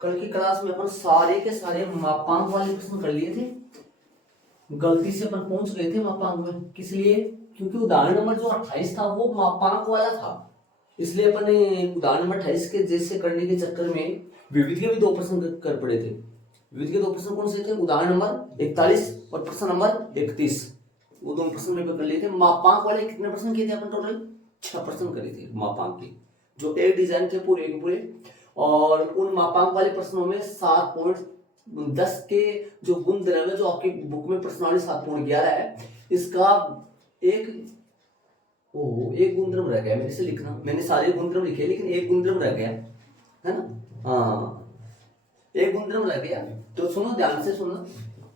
कल की क्लास में अपन सारे के सारे मापांक वाले प्रश्न कर लिए थे। गलती से अपन पहुंच गए थे मापांक में, किस लिए? क्योंकि उदाहरण नंबर जो 28 था वो मापांक वाला था, इसलिए अपन ने उदाहरण नंबर 28 के जैसे करने के चक्कर में विविध के भी दो प्रश्न कर पड़े थे। विविध के दो प्रश्न कौन से थे? उदाहरण नंबर 41 और प्रश्न नंबर 31। वो दोनों प्रश्न में कर लिए थे। मापांक वाले कितने प्रश्न किए थे अपन? टोटल 6 प्रश्न करे थे मापांक के, जो एक डिजाइन थे पूरे के पूरे। और उन मापांक वाले प्रश्नों में 7.10 के जो गुण द्रव्य जो आपकी बुक में प्रश्नावली 7.11 है, इसका एक गुणद्रव्य रह गया मेरे से लिखना। मैंने सारे गुणद्रव्य लिखे लेकिन एक गुणद्रव्य रह गया है ना। हाँ, एक गुणद्रव्य रह गया। तो सुनो, ध्यान से सुनो।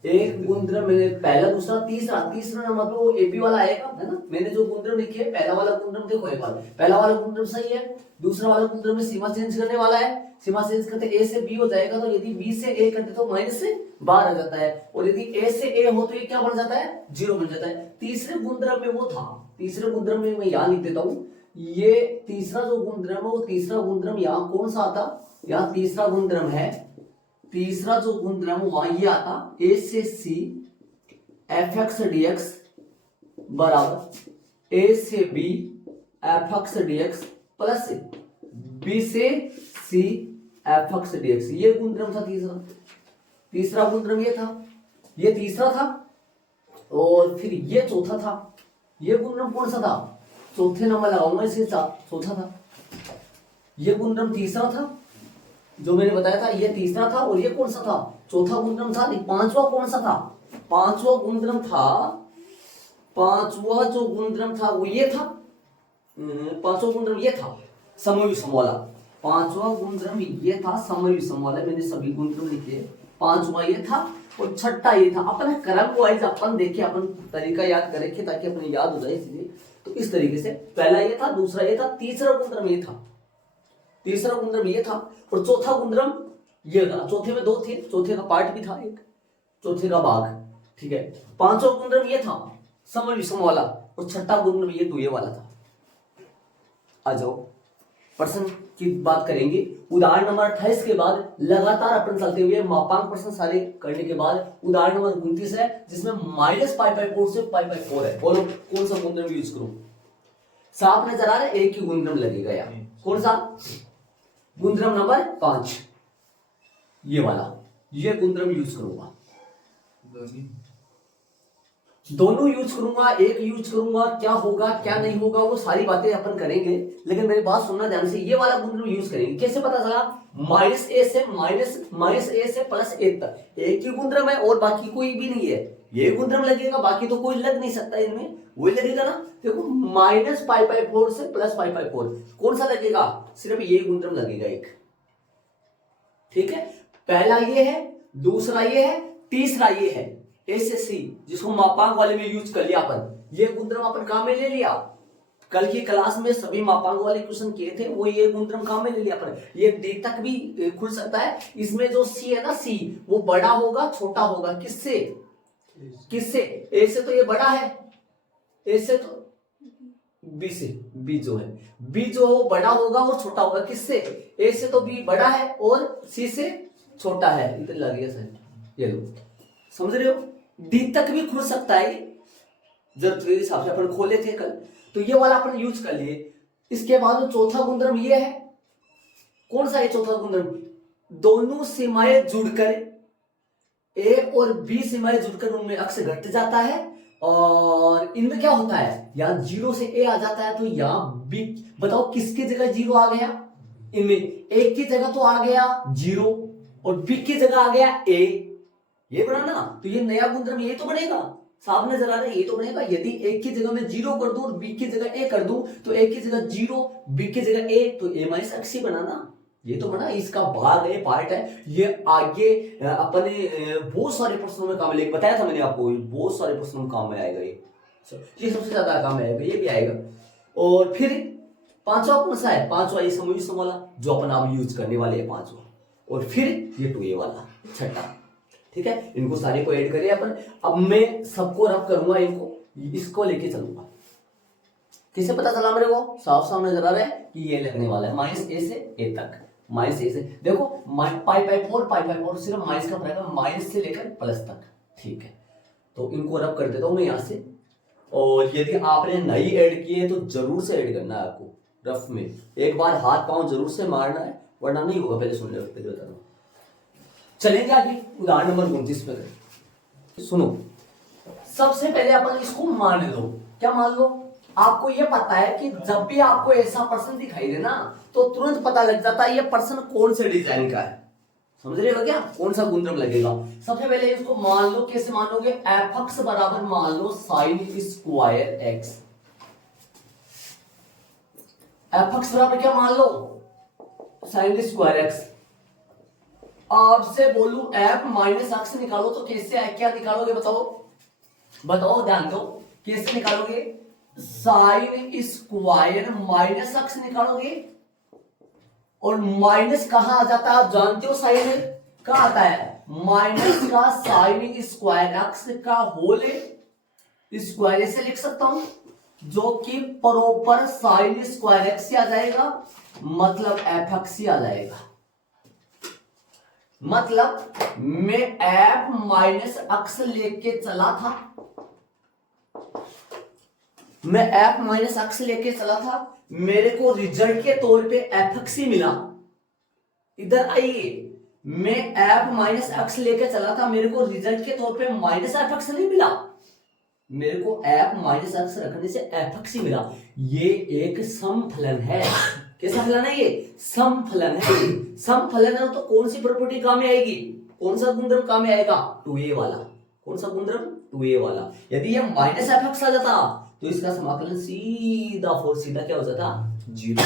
एक गुणद्रव्य मैंने पहला, दूसरा, तीसरा नंबर पे वो एबी वाला आएगा, है ना। मैंने जो गुणद्रव्य लिखे, पहला वाला गुणद्रव्य देखो एक बार, पहला वाला गुणद्रव्य सही है। दूसरा वाला गुणद्रव्य में सीमा चेंज करने वाला है, सीमा चेंज करते ए से बी हो जाएगा, तो यदि बी से ए करते तो माइनस से बाहर आ जाता है, और यदि ए से ए हो तो ये क्या बन जाता है? 0 बन जाता है। तीसरे गुणद्रव्य में वो था, तीसरे गुणद्रव्य में मैं यहाँ लिख देता हूँ। ये तीसरा जो गुणद्रव्य है, वो तीसरा गुणद्रव्य यहाँ कौन सा आता? यहाँ तीसरा गुणद्रव्य है, तीसरा जो गुणद्रव्य वहां ये आता, ए से c f x d x बराबर ए से b f x d x plus b से c f x d x. ये गुणद्रव्य था तीसरा गुणद्रव्य ये था, ये तीसरा था। और फिर ये चौथा था। ये गुणद्रव्य कौन सा था? चौथे नंबर लगाऊंगा इसके साथ, चौथा था। ये गुणद्रव्य तीसरा था जो मैंने बताया था, ये तीसरा था। और ये कौन सा था? चौथा गुणद्रव्य था। पांचवा कौन सा था? पांचवा गुणद्रव्य था, पांचवा जो गुणद्रव्य था वो ये था। पांचवा गुणद्रव्य ये था समविषम वाला। पांचवा गुणद्रव्य ये था समविषम वाला। मैंने सभी गुणद्रव्य लिखे, पांचवा ये था और छठा ये था। अपन क्रम वाइज अपन देखे, अपन तरीका याद करेंगे ताकि अपने याद हो जाए, इसलिए तो इस तरीके से पहला ये था, दूसरा ये था, तीसरा गुणद्रव्य ये था, तीसरा गुणद्रव्य ये था, और चौथा गुणद्रव्य ये था। चौथे में दो थे, चौथे का पार्ट भी था एक, चौथे का भाग, ठीक है। पांचवा गुणद्रव्य ये था समविषम वाला, और छठा गुणद्रव्य ये 2 ये वाला था। आ जाओ प्रश्न की बात करेंगे। उदाहरण नंबर 28 के बाद लगातार अपन चलते हुए मापांक प्रश्न सारे करने के बाद उदाहरण नंबर 29 है, जिसमें -π/4 से π/4 है। बोलो कौन सा गुणद्रव्य यूज करूं? साफ नजर आ रहा है, एक ही गुणद्रव्य लगेगा यार। कौन सा? गुणद्रव्य नंबर 5, ये वाला, ये गुणद्रव्य यूज करूंगा। दोनों यूज करूंगा, एक यूज करूंगा, क्या होगा क्या नहीं होगा वो सारी बातें अपन करेंगे, लेकिन मेरी बात सुनना ध्यान से। ये वाला गुणद्रव्य यूज करेंगे। कैसे पता चला? -a से -a से +1 तक एक ही गुणद्रव्य है और बाकी कोई भी नहीं है। ये गुणद्रव्य लगेगा, बाकी तो कोई लग नहीं सकता इनमें, वही लगेगा ना। देखो -π/4 से +π/4 कौन सा लगेगा? सिर्फ ये गुणद्रव्य लगेगा एक, ठीक है। पहला ये है, दूसरा ये है, तीसरा ये है, ए से सी, जिसको मापांक वाले में यूज कर लिया अपन। ये गुणद्रव्य अपन काम में ले लिया। कल की क्लास में सभी मापांक वाले क्वेश्चन किए थे, वो ये गुणद्रव्य काम में ले लिया अपन। ये डी तक भी खुल सकता है। इसमें जो सी है ना, सी वो बड़ा होगा छोटा होगा, किससे? किससे? ए से तो ये बड़ा है, ए से तो बी से, बी जो है, बी जो है वो बड़ा होगा और छोटा होगा, किससे? ए से तो बी बड़ा है और सी से छोटा है। इधर लगेगा सर, ये लो, समझ रहे हो? डी तक भी खुल सकता है, जरूरत के हिसाब से अपन खोले थे कल, तो ये वाला अपन यूज कर लिए। इसके बाद चौथा गुणद्रव्य ये है। कौन सा है चौथा गुणद्रव्य? दोनों सीमाएं जुड़कर, ए और बी सीमाएं जुड़कर उनमें अक्स घट जाता है, और इनमें क्या होता है? यहाँ 0 से ए आ जाता है, तो यहाँ बी, बताओ किसकी जगह 0 आ गया? इनमें ए की जगह तो आ गया 0 और बी की जगह आ गया ए। ये बना ना, तो ये नया गुणद्रव्य ये तो बनेगा। साफ नजर आ रहा है, ये तो बनेगा। यदि एक की जगह में 0 कर दूं और बी की जगह ए कर दूं, तो ए की जगह 0, बी की जगह ए, तो a-x ही बना ना। ये तो बना, इसका भाग है, पार्ट है। ये आगे अपने बहुत सारे प्रश्नों में काम लेके बताया था मैंने आपको, बहुत सारे प्रश्नों में काम में आएगा ये सबसे ज्यादा काम में आएगा, ये भी आएगा। और फिर पांचवा कौन सा है? पांचवा ये समविषम वाला, जो अपन अब यूज करने वाले हैं, पांचवा। और फिर ये 2a वाला, छठा, ठीक है। इनको सारे को ऐड करिए अपन। अब मैं सबको रब करूंगा, इनको, इसको लेके चलूंगा। किसे पता चला मेरे को? साफ साफ नजर आ रहा है कि ये लगने वाला है -a से a तक, माइनस ए से, देखो पाई 4 सिर्फ माइनस का फर्क है, माइनस से लेकर प्लस तक, ठीक है। तो इनको रब कर देता हूं मैं यहाँ से, और यदि आपने नहीं ऐड किए तो जरूर से ऐड करना है आपको, रफ में एक बार हाथ पांव जरूर से मारना है, वरना नहीं होगा, पहले सुन लो, पहले बता दो। चलेंगे आगे उदाहरण नंबर 29 पे। सुनो, सबसे पहले अपन इसको मान लो, क्या मान लो, आपको ये पता है कि जब भी आपको ऐसा पर्सन दिखाई दे ना, तो तुरंत पता लग जाता है ये पर्सन कौन से डिजाइन का है, समझ रहे हो क्या, कौन सा गुणधर्म लगेगा। सबसे पहले इसको मान लो, कैसे मानोगे, एफ एक्स बराबर मान लो sine square x, f x बराबर क्या मान लो, साइन स्क्वायर एक्स। आपसे बोलूं एफ माइनस एक्स निकालो तो कैसे, क्या निकालोगे बताओ, बताओ ध्यान दो, कैसे निकालोगे, साइन स्क्वायर माइनस एक्स निकालोगे, और माइनस कहां आ जाता है आप जानते हो, साइन कहां आता है, माइनस का साइन स्क्वायर एक्स का होल स्क्वायर से लिख सकता हूं, जो कि प्रॉपर साइन स्क्वायर एक्स से आ जाएगा, मतलब एफ एक्स आ जाएगा। मतलब मैं एफ माइनस एक्स लेके चला था, मैं एफ माइनस एक्स लेके चला था, मेरे को रिजल्ट के तौर पे एफ एक्स ही मिला। इधर आइए, मैं एफ माइनस एक्स लेके चला था, मेरे को रिजल्ट के तौर पे माइनस एफ एक्स नहीं मिला, मेरे को एफ माइनस एक्स रखने से एफ एक्स ही मिला। ये एक समफलन है, कैसा फलन है ये, समफलन है। समफलन है तो कौन सी प्रॉपर्टी काम में आएगी, कौन सा गुणधर्म काम में आएगा, 2a वाला, कौन सा गुणधर्म, 2a वाला। यदि ये माइनस एफ एक्स आ जाता तो इसका समाकलन सीधा फोर सीधा क्या हो जाता, 0।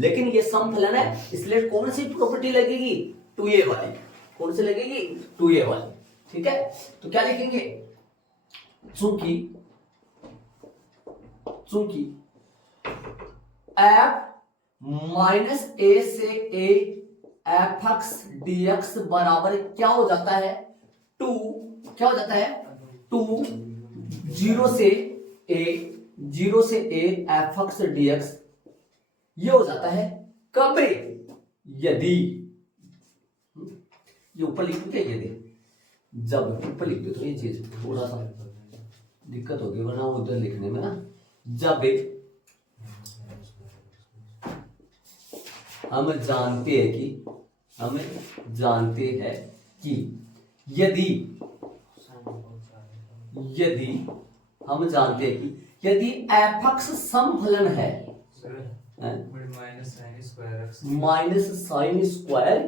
लेकिन ये समफलन है, इसलिए कौन सी प्रॉपर्टी लगेगी, 2a वाली, कौन सी लगेगी, 2a वाली, ठीक है। तो क्या लिखेंगे, चूंकि एफ माइनस ए से A F x d x बराबर क्या हो जाता है, 2, क्या हो जाता है, 2 0 से A F x d x, ये हो जाता है कब, यदि, ये ऊपर लिख क्या, यदि, जब ऊपर लिख दो तो ये चीज थोड़ा सा दिक्कत होगी, वरना उधर लिखने में ना, जब हम जानते हैं कि यदि हम जानते हैं कि यदि एफ एक्स समफलन है, माइनस साइन स्क्वायर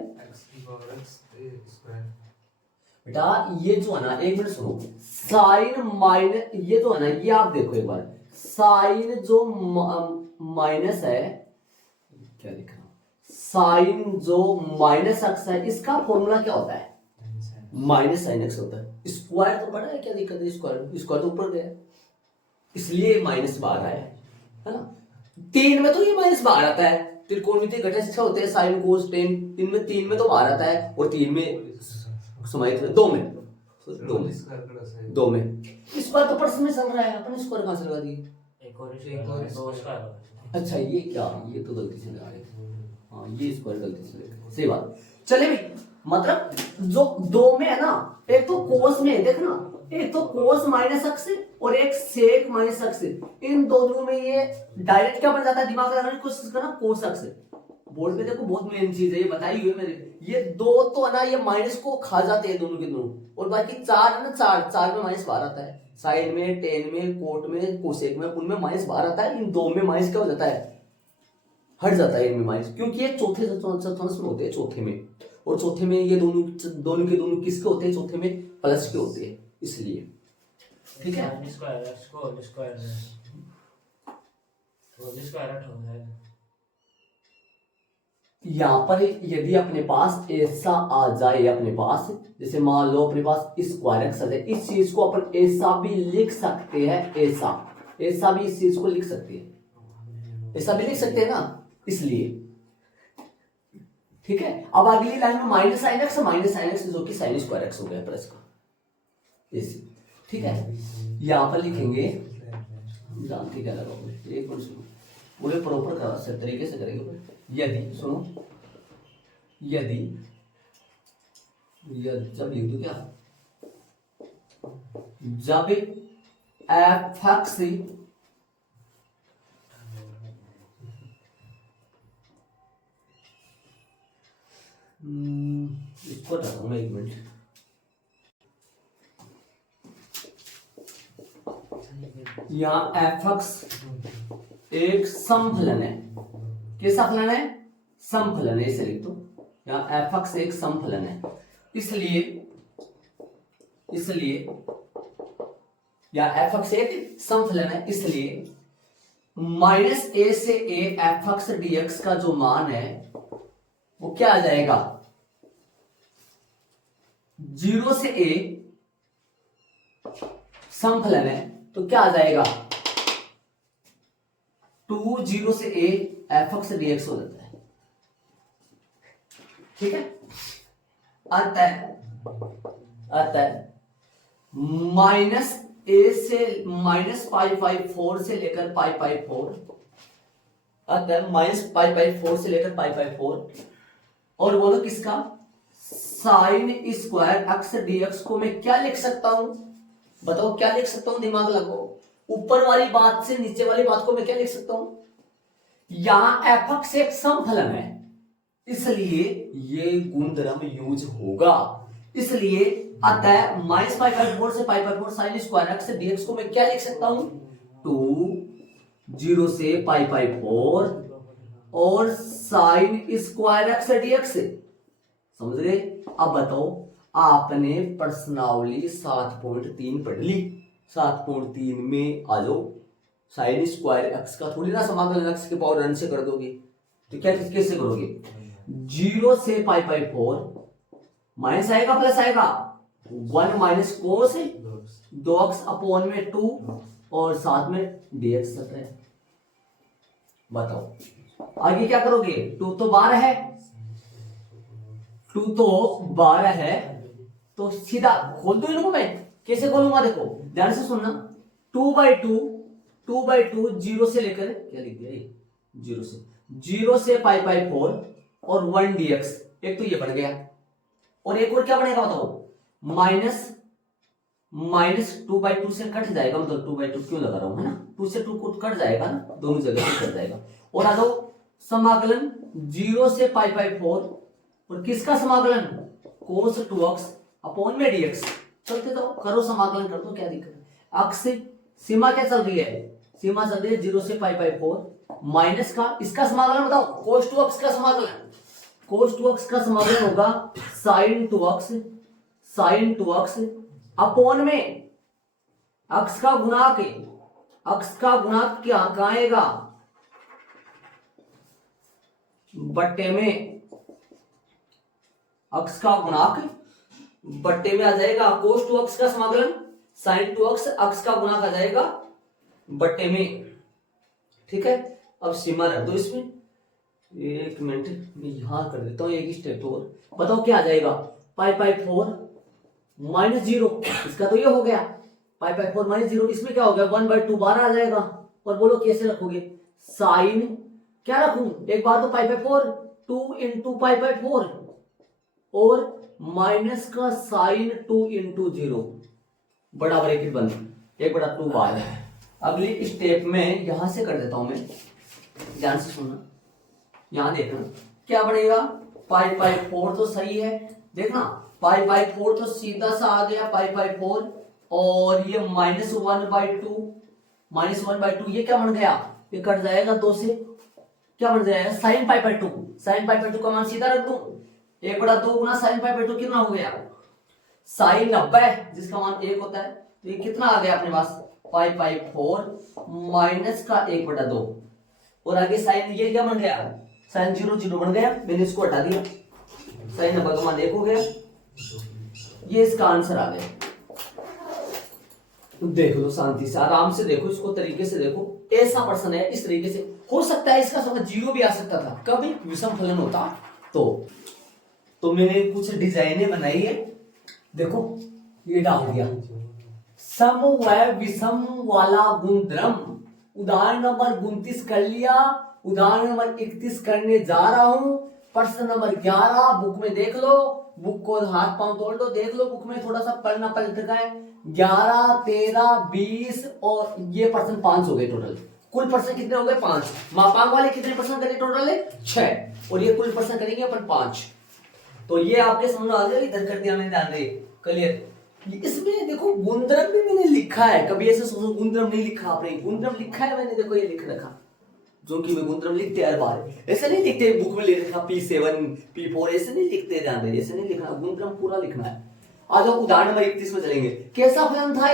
बेटा, ये जो है ना, एक मिनट सुनो, साइन माइनस, ये जो है ना, ये आप देखो एक बार, साइन जो माइनस है, क्या लिखा, साइन जो माइनस एक्स है, इसका फॉर्मूला क्या होता है, माइनस साइन एक्स होता है। स्क्वायर तो बड़ा है, क्या दिक्कत है, स्क्वायर तो ऊपर गया, इसलिए माइनस बाहर आया है ना। 3 में तो ये माइनस बाहर आता है, त्रिकोणमितीय घटक शिक्षा होते हैं साइन कोस टेन, इनमें 3 में तो बाहर आता है, और 3 में समाहित, 2 में इस बार तो प्रश्न में चल रहा है, अपन स्क्वायर कहां से लगा दिए, अच्छा ये क्या, ये तो गलती से लगा, हाँ ये स्क्वायर गलती से लगा, सही बात। चले भाई, मतलब जो 2 में है ना, एक तो कोस में है, देखना, एक तो कोस माइनस एक्स और एक सेक माइनस एक्स, इन दोनों में ये डायरेक्ट क्या बन जाता है, दिमाग लगाने की कोशिश करना, कोस एक्स। बोर्ड पे देखो बहुत मेन चीज है, ये बताई हुई है मेरे, ये 2 तो है ना, ये माइनस को खा जाते हैं दोनों के दोनों, और बाकी 4 है ना, 4 में माइनस बाहर आता है, साइन में, टेन में, कोट में, कोसेक में, उनमें माइनस बाहर आता है, इन 2 में माइनस क्या हो जाता है, हट जाता है इनमें माइनस, क्योंकि ये चौथे चतुर्थांश में होते हैं, चौथे में, और चौथे में ये दोनों के दोनों किसके होते हैं, चौथे में प्लस के होते हैं, इसलिए ठीक है। यहाँ पर यदि अपने पास ऐसा आ जाए, अपने पास जैसे मान लो अपने पास स्क्वायर एक्स है, इस चीज को अपन ऐसा भी लिख सकते हैं, ऐसा भी इस चीज को लिख सकते हैं, ऐसा भी लिख सकते हैं ना, इसलिए ठीक है। अब अगली लाइन में माइनस साइन एक्स जो कि साइन स्क्वायर एक्स हो गया प्लस का, इसी, ठीक है। यहां पर लिखेंगे, जानते क्या लगाओगे, एक मिनट सुनो, पूरे प्रॉपर करा तरीके से करेंगे। यदि सुनो, यदि जब लिख दो क्या, जब f(x) इसको हटाऊंगा एक मिनट, यहाँ f(x) एक समफलन है। कैसा फलन है? समफलन है, इसे लिख दो। यहाँ f(x) एक समफलन है, इसलिए या f(x) एक समफलन है, इसलिए -a से a f(x) dx का जो मान है वो क्या आ जाएगा? 0 से a समफलन है तो क्या आ जाएगा? 2 0 से a f(x) dx हो जाता है। ठीक है, अतः -a से -π/4 से लेकर π/4, अतः -π/4 से लेकर π/4, और बोलो किसका? साइन स्क्वायर x dx को मैं क्या लिख सकता हूं? बताओ क्या लिख सकता हूं, दिमाग लगाओ। ऊपर वाली बात से नीचे वाली बात को मैं क्या लिख सकता हूं? यहां f(x) एक समफलन है, इसलिए ये गुणधर्म यूज होगा। इसलिए अतः -π/4 से π/4 साइन स्क्वायर x dx को मैं क्या लिख सकता हूं? 2 0 से π/4 और साइन स्क्वायर x dx। समझ गए? अब बताओ, आपने प्रश्नावली 7.3 पढ़ ली, 7.3 में आ जाओ। साइन स्क्वायर x का थोड़ी ना समाकलन x के पावर n से कर दोगे, तो क्या कैसे करोगे? 0 से π/4 माइनस आएगा प्लस आएगा, 1 माइनस कोस 2x अपॉन में 2 और साथ में dx चल रहा है। बताओ आगे क्या करोगे? 2 तो 12 है, 2 तो 12 है, तो सीधा खोल दो इनको। मैं कैसे खोलूंगा देखो ध्यान से सुनना। 2/2 0 से लेकर क्या लिख दिया ये? 0 से π/4 और 1 dx, एक तो ये बन गया, और एक और क्या बनेगा बताओ? -2/2 से कट जाएगा, मतलब 2/2 क्यों लगा रहा हूं, है ना? 2 से 2 कट जाएगा ना, दोनों जगह से कट जाएगा। और आ जाओ समाकलन 0 से π/4 और किसका समाकलन? cos 2x अपॉन में dx। चलते तो करो, समाकलन कर दो, क्या दिक्कत है? अक्ष सीमा क्या चल रही है? सीमा चल रही है 0 से π/4 माइनस का, इसका समाकलन बताओ। cos 2x का समाकलन, cos 2x का समाकलन होगा sin 2x अपॉन में अक्ष का गुणाक है। अक्ष का गुणाक क्या कहां आएगा? बट्टे में, अक्ष का गुणाक बट्टे में आ जाएगा। cos 2x का समाकलन sin 2x, अक्ष का गुणाक आ जाएगा बट्टे में। ठीक है, अब सीमा रख दो इसमें। एक मिनट मैं यहां कर देता हूं एक स्टेप और। बताओ क्या आ जाएगा? π/4 -0, इसका तो ये हो गया। π/4 -0, इसमें क्या हो गया? 1/2 12 आ जाएगा। और बोलो कैसे रखोगे? साइन क्या रखूं? एक बार तो π/4 2 × π/4 और माइनस का साइन 2 × 0 बड़ा ब्रैकेट बंद 1/2 बार। अगली स्टेप में यहां से कर देता हूं मैं, ध्यान से सुनना। यहां देखना क्या बनेगा? π/4 तो सही है, देखना π/4 तो सीधा सा आ गया π/4, और ये -1/2 ये क्या बन गया? ये कट जाएगा 2 से, क्या बन जाएगा? sin π/2। sin π/2 का मान सीधा रख दूं, 1/2 गुना sin π/2 कितना हो गया? sin 90, जिसका मान 1 होता है। तो ये कितना आ गया अपने पास? π/4 माइनस का 1/2, और आगे साइन ये क्या बन गया? साइन 0 0 बन गया, मैंने इसको हटा दिया, साइन 90 का मान 1 हो गया। ये इसका आंसर आ गया। देख लो शांति से, आराम से देखो इसको, तरीके से देखो। ऐसा प्रश्न है, इस तरीके से हो सकता है इसका समझ 0 भी आ सकता था, कभी विषम फलन होता तो मैंने कुछ डिजाइने बनाई है, देखो ये डाल दिया। सम व विषम वाला गुणधर्म उदाहरण नंबर 29 कर लिया, उदाहरण नंबर 31 करने जा रहा हूं। प्रश्न नंबर 11 बुक में देख लो, बुक को हाथ पांव तोड़ लो, देख लो बुक में, थोड़ा सा पढ़ना पलट रखा है। 11, 13, 20 और ये प्रश्न 5 हो गए टोटल। कुल प्रश्न कितने हो गए? 5। मापांक वाले कितने प्रश्न करें टोटल है? 6। और ये कुल प्रश्न करेंगे अपन 5। तो ये आपके समझ आ गया, इधर कर दिया मैंने, ध्यान रहे, क्लियर। इसमें देखो गुंद्रम भी मैंने लिखा है, कभी ऐसे सोचो गुंद्रम नहीं लिखा आपने, गुंद्रम लिखा है मैंने, देखो ये लिख रखा, जो कि मैं गुंद्रम लिखते हर बार, ऐसे नहीं लिखते बुक में ले रखा P7 P4, ऐसे नहीं लिखते, ध्यान रहे, ऐसे नहीं लिखना, गुंद्रम पूरा लिखना है। आ जाओ उदाहरण नंबर 31 में चलेंगे। कैसा फलन था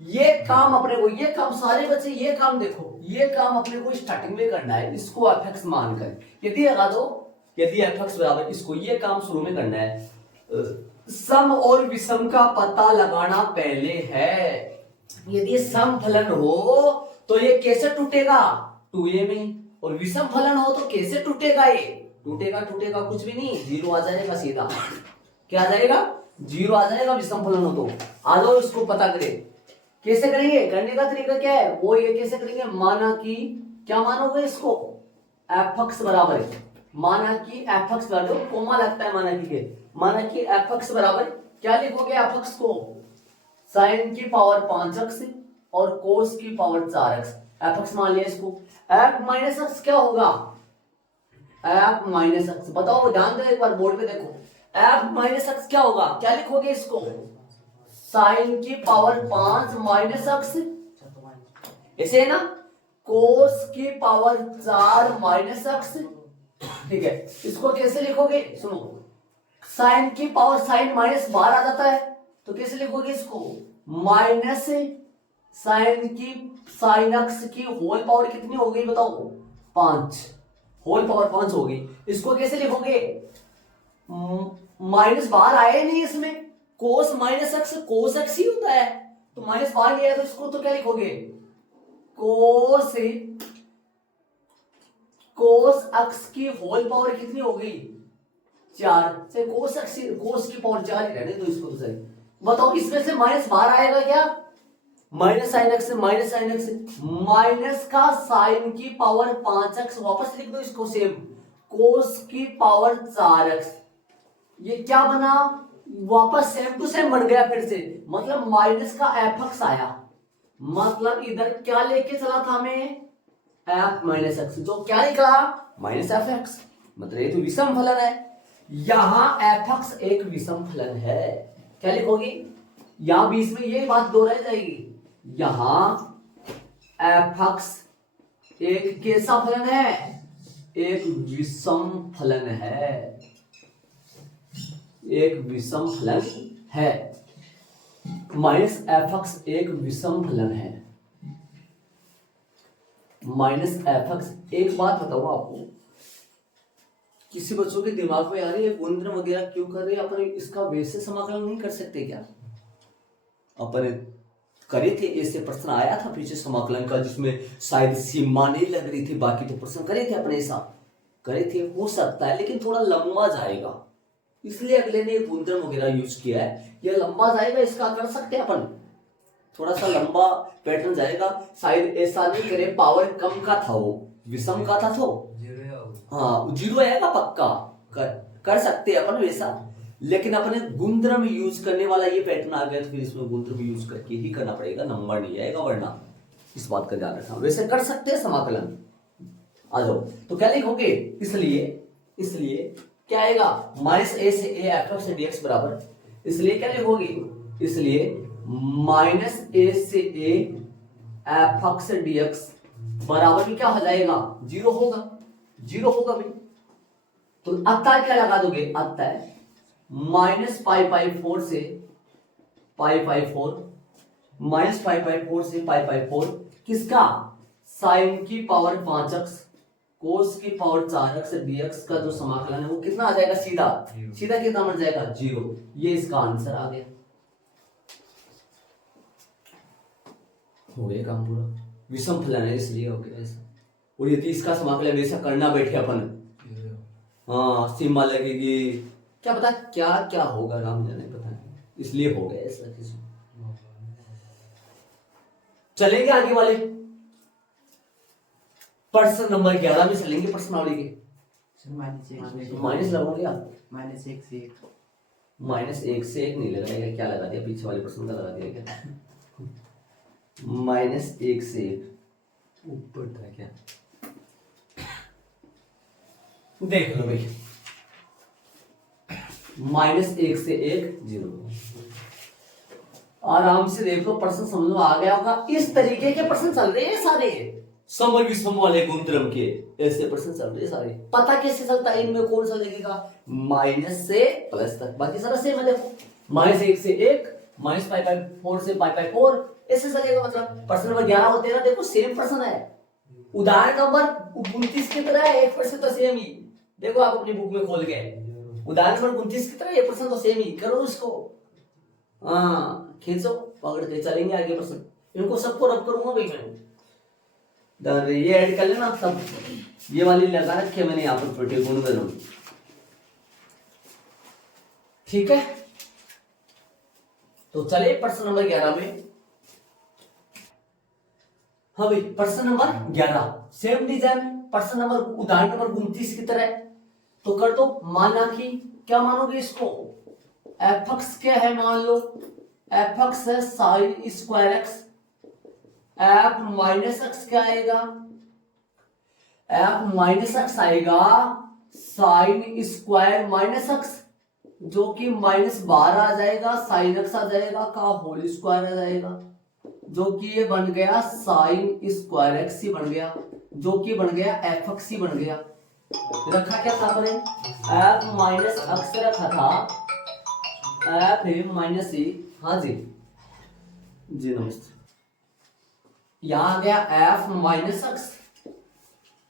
ये काम अपने को, ये काम सारे बच्चे, ये काम देखो, ये काम अपने को स्टार्टिंग में करना है, इसको fx मानकर, यदि लगा दो, यदि fx बराबर इसको, ये काम शुरू में करना है। सम और विषम का पता लगाना पहले है। यदि सम फलन हो तो ये कैसे टूटेगा? 2a में। और विषम फलन हो तो कैसे टूटेगा? ये टूटेगा कुछ भी नहीं, 0 आ जाएगा सीधा। क्या आ जाएगा? 0 आ जाएगा विषम फलन हो तो। आ जाओ इसको पता करें, कैसे करेंगे? करने का तरीका क्या है वो, ये कैसे करेंगे, माना कि, क्या मानोगे इसको? fx बराबर है, माना कि fx बराबर, कोमा लगता है माना कि के, माना कि fx बराबर, क्या लिखोगे fx को? sin की पावर 5x और cos की पावर 4x, fx मान लिया इसको। f माइनस x क्या होगा? f माइनस x, बताओ, ध्यान दो एक बार बोर्ड पे देखो, f माइनस x क्या होगा? क्या लिखोगे इसको? sin की पावर 5 माइनस x, ऐसे है ना, cos की पावर 4 माइनस x, ठीक है। इसको कैसे लिखोगे? सुनो, sin की पावर, sin माइनस बाहर आ जाता है, तो कैसे लिखोगे इसको? माइनस sin की, sin x की होल पावर कितनी हो गई बताओ? 5, होल पावर 5 हो गई। इसको कैसे लिखोगे? माइनस बाहर आया नहीं इसमें, cos minus x, cos x ही होता है, तो माइनस बाहर गया, तो इसको तो क्या लिखोगे? कोस एक्स की होल पावर कितनी हो गई? 4 से कोस एक्स, कोस की पावर 4 ही रहने दो इसको तो सही। बताओ इसमें से माइनस बाहर आएगा क्या? Minus sine x, minus sine x, minus का साइन की पावर 5x, वापस लिख दो इसको सेम, कोस की पावर 4x, ये क्या बना? वापस सेम टू सेम बन गया फिर से, मतलब माइनस का fx आया, मतलब इधर क्या लेके चला था मैं? f माइनस एक्स, जो क्या लिखा? माइनस fx, मतलब ये तो विषम फलन है। यहां fx एक विषम फलन है, क्या लिखोगी? यहां बीच में ये बात दोहराई जाएगी, यहां fx एक कैसा फलन है? एक विषम फलन है, एक विषम फलन है। माइनस fx एक विषम फलन है, माइनस fx। एक बात बताऊं आपको, किसी बच्चों के दिमाग में आ रही है गुणन वगैरह क्यों कर रहे हैं, अपन इसका वैसे समाकलन नहीं कर सकते क्या? अपन करे थे, ऐसे प्रश्न आया था पीछे समाकलन का, जिसमें शायद सीमा नहीं लग रही थी, बाकी तो प्रश्न करे थे अपने, ऐसा करे थे, हो सकता है, लेकिन थोड़ा लंबा जाएगा, इसलिए अगले ने गुणन वगैरह यूज किया है। यह लंबा जाएगा, इसका कर सकते हैं अपन, थोड़ा सा लंबा पैटर्न जाएगा, शायद ऐसा नहीं करे, पावर कम का था वो, विषम का था तो हाँ 0 आएगा पक्का, कर सकते हैं अपन वैसा, लेकिन अपने गुणधर्म यूज करने वाला ये पैटर्न आ गया, तो फिर इसमें गुणधर्म यूज करके ही करना पड़ेगा, नंबर नहीं आएगा वरना, इस बात का ध्यान रखना। वैसे कर सकते हैं समाकलन, आ जाओ, तो क्या लिखोगे? इसलिए क्या आएगा? माइनस a से a f से dx बराबर, इसलिए क्या लिखोगे? इसलिए माइनस a से a f से dx बराबर भी क्या हो जाएगा? 0 होगा, 0 होगा भाई। तो अतः क्या लगा दोगे? अतः माइनस π/4 से π/4, माइनस π/4 से π/4 किसका? साइन की पावर 5x, कोस की पावर 4x dx का जो समाकलन है वो कितना आ जाएगा? सीधा कितना बन जाएगा? 0। ये इसका आंसर आ गया, हो गया काम पूरा, विषम फलन है इसलिए हो गया ऐसा। और यदि इसका समाकलन ऐसा करना बैठे अपन, हाँ सीमा लगेगी, क्या पता क्या क्या होगा, राम जाने, पता नहीं, इसलिए हो गया ऐसा किसी। चलेंगे आगे वाले प्रश्न नंबर 11 में चलेंगे प्रश्नावली के, माइनस लगाओगे आप? माइनस एक से एक नहीं लगाएगा, क्या लगा दिया, पीछे वाले प्रश्न का लगा दिया क्या? -1 से 1 ऊपर था क्या? देख लो भाई, -1 से 1 0। आराम से देख लो, प्रश्न समझ में आ गया होगा। इस तरीके के प्रश्न चल रहे हैं सारे, सम विषम वाले गुणधर्म के ऐसे प्रश्न चल रहे हैं सारे। पता कैसे चलता है इनमें कौन सा लगेगा? माइनस से प्लस तक, बाकी सारा सेम है। देखो -1 से 1, -π/4 से π/4 ऐसे चलेगा। मतलब प्रश्न नंबर 11 और 13 देखो सेम प्रश्न है। उदाहरण नंबर 29 की तरह है, एक प्रश्न तो सेम ही। देखो आप अपनी बुक में खोल के, उदाहरण नंबर 29 की तरह ये प्रश्न तो सेम ही। करो उसको, हाँ खींचो, पकड़ के चलेंगे आगे प्रश्न। इनको सबको रब करूंगा भाई मैं, ये ऐड कर लेना सब। ये वाली लगा रखी है मैंने यहाँ पर छोटे गुणधर्म, ठीक है। तो चले प्रश्न नंबर 11 में। हाँ भाई, प्रश्न नंबर 11 सेम डिजाइन प्रश्न नंबर उदाहरण नंबर 29 की तरह। तो कर दो, माना कि क्या मानोगे इसको? f(x) क्या है मान लो, f(x) है sin square x, f minus x क्या आएगा? f माइनस x आएगा sin स्क्वायर माइनस x, जो कि माइनस बाहर आ जाएगा, sin x आ जाएगा का होल स्क्वायर आ जाएगा, जो कि ये बन गया sin स्क्वायर x ही बन गया, जो कि बन गया f(x) ही बन गया। रखा क्या था मैंने? f माइनस x रखा था, f है माइनस e। हाँ जी जी नमस्ते। यहां आ गया f माइनस x,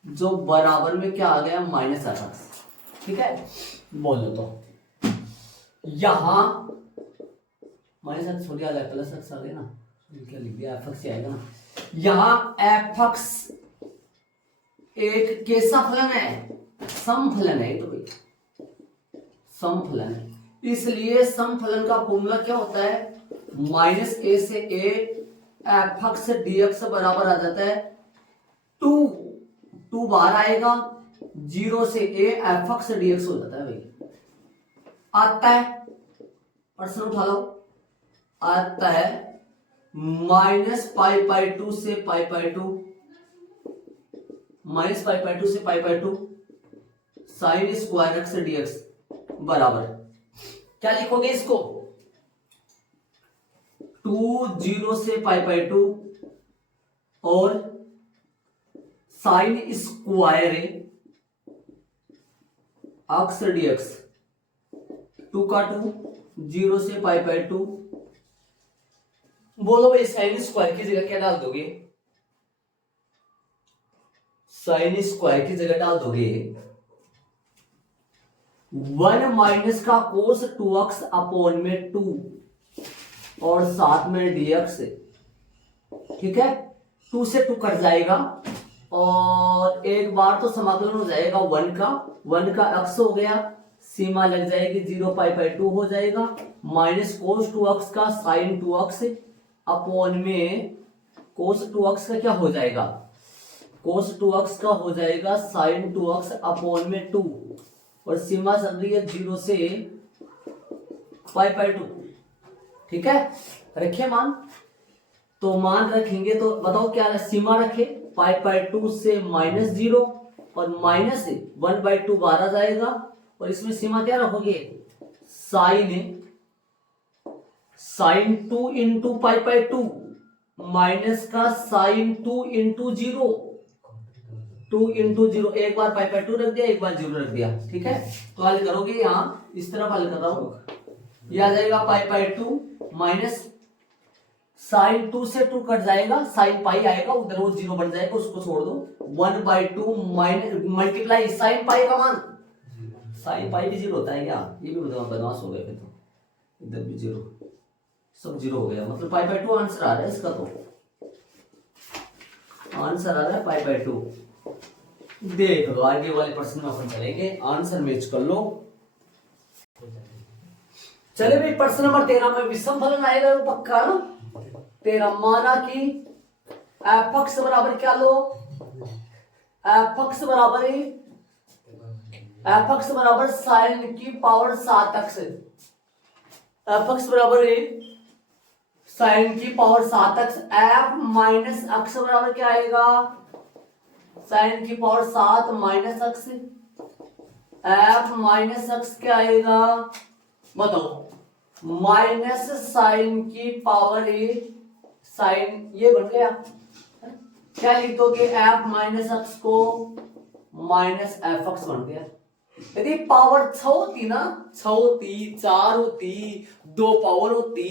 जो बराबर में क्या आ गया? माइनस x, ठीक है। बोलो तो यहां माइनस x हो गया, प्लस x आ गया ना, क्या लिख दिया? f(x) आएगा ना। यहां f(x) एक कैसा फलन है? समफलन है। तो भाई समफलन है, इसलिए समफलन का फॉर्मूला क्या होता है? -a से a f(x) dx बराबर आ जाता है 2 बाहर आएगा, 0 से a f(x) dx हो जाता है भाई। आता है, प्रश्न उठा लो, आता है -π/2 से π/2, -π/2 से π/2 sin स्क्वायर x dx बराबर क्या लिखोगे इसको? 2 0 से π/2 और sin स्क्वायर x dx, 2 का 2, 0 से π/2। बोलो भाई sin स्क्वायर की जगह क्या डाल दोगे? sin स्क्वायर की जगह डाल दोगे 1 माइनस का कोस 2x अपॉन में 2 और साथ में dx, ठीक है। 2 से 2 कट जाएगा और एक बार तो समाकलन हो जाएगा 1 का x हो गया, सीमा लग जाएगी 0 π/2 हो जाएगा, माइनस कोस 2x का साइन 2x अपॉन में कोस 2x का क्या हो जाएगा? कोस 2x का हो जाएगा साइन 2x अपॉन में 2 और सीमा चल रही है 0 से π/2, ठीक है। रखिए मान, तो मान रखेंगे तो बताओ क्या है? सीमा रखे π/2 से -0 और माइनस 1/2 बाहर आ जाएगा और इसमें सीमा क्या रखोगे? साइन 2 इंटू π/2 माइनस का साइन 2 इंटू 0, 2 इंटू 0, एक बार π/2 रख दिया, एक बार 0 रख दिया, ठीक है। तो हल करोगे, यहां इस तरफ हल कर रहा हूं, यह आ जाएगा π/2 माइनस साइन 2 से 2 कट जाएगा, साइन पाई आएगा, उधर वो 0 बन जाएगा, उसको छोड़ दो। 1/2 माइनस मल्टीप्लाई साइन पाई का मान, साइन पाई भी 0 होता है क्या? ये भी बदमाश हो गया फिर तो, इधर भी 0, सब 0 हो गया, मतलब π/2 आंसर आ रहा है इसका। तो आंसर आ रहा है π/2। देख लो आगे वाले प्रश्न में अपन चलेंगे, आंसर मैच कर लो। चले भाई प्रश्न नंबर 13 में विषम फलन आएगा वो पक्का ना। 13 माना कि f(x) बराबर क्या लो? f(x) बराबर एफ एक्स बराबर साइन की पावर 7 एक्स, एफ एक्स बराबर है साइन की power 7 x, F minus x बराबर क्या आएगा, साइन की power 7 minus x, F minus x क्या आएगा बताओ, माइनस साइन की पावर ए, साइन ये बन गया, क्या लिख दोगे, एफ माइनस एक्स को माइनस एफ एक्स बन गया। यदि पावर 6 होती ना, 6 होती, 4 होती, 2 पावर होती,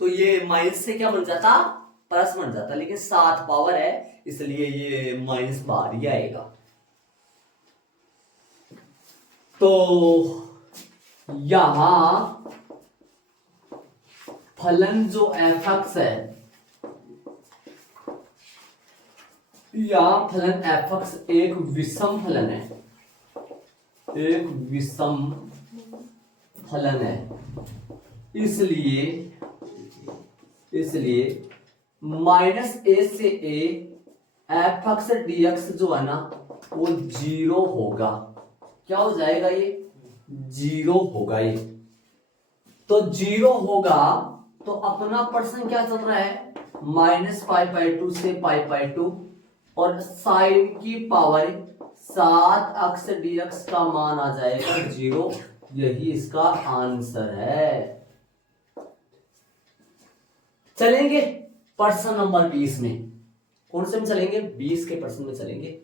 तो ये माइनस से क्या बन जाता, प्लस बन जाता, लेकिन 7 पावर है इसलिए ये माइनस बाहर ही आएगा। तो यहां फलन जो एफ एक्स है, यहां फलन एफ एक्स एक विषम फलन है, एक विषम फलन है, इसलिए माइनस ए से A F x d x जो है ना वो 0 होगा। क्या हो जाएगा, ये 0 होगा ये। तो 0 होगा तो अपना पर्सन क्या चल रहा है, माइनस पाई/2 से पाई/2 और साइन की पावर 7 एक्स डी एक्स का मान आ जाएगा 0। यही इसका आंसर है। चलेंगे पर्सन नंबर 20 में, कौन से में चलेंगे, 20 के पर्सन में चलेंगे।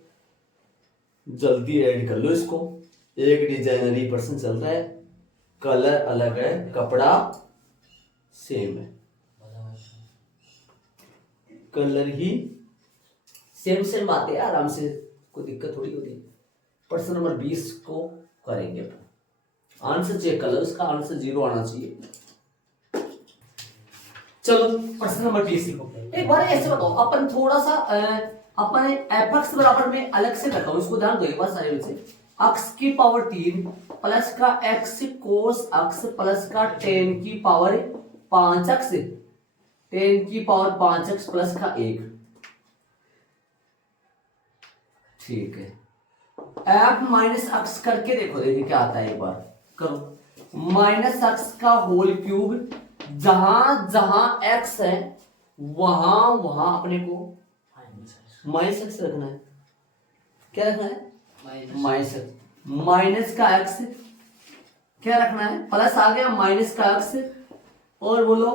जल्दी ऐड कर लो इसको, एक डिजाइनरी पर्सन चल रहा है, कलर अलग है, कपड़ा सेम है, कलर ही सेम बात है, आराम से कोई दिक्कत थोड़ी होती है। पर्सन नंबर 20 को करेंगे, आंसर चेक कर लो, इसका आंसर 0 आना चाहिए। चलो पर्सन नंबर 20 लिखो। एक बार ऐसे बताओ, अपन थोड़ा सा अपन एफ एक्स बराबर में अलग से करता हूं, इसको ध्यान दो एक बार सारे से। एक्स की पावर 3 प्लस का एक्स कोस एक्स प्लस का 10 की पावर 5 एक्स, 10 की पावर 5 एक्स प्लस का 1, ठीक है। एफ माइनस एक्स करके देखो, देखिए क्या आता है, एक बार करो। माइनस एक्स का होल क्यूब, जहां जहां एक्स है वहां वहां अपने को माइनस एक्स रखना है। क्या रखना है, माइनस एक्स। माइनस का एक्स क्या रखना है, प्लस आ गया माइनस का एक्स, और बोलो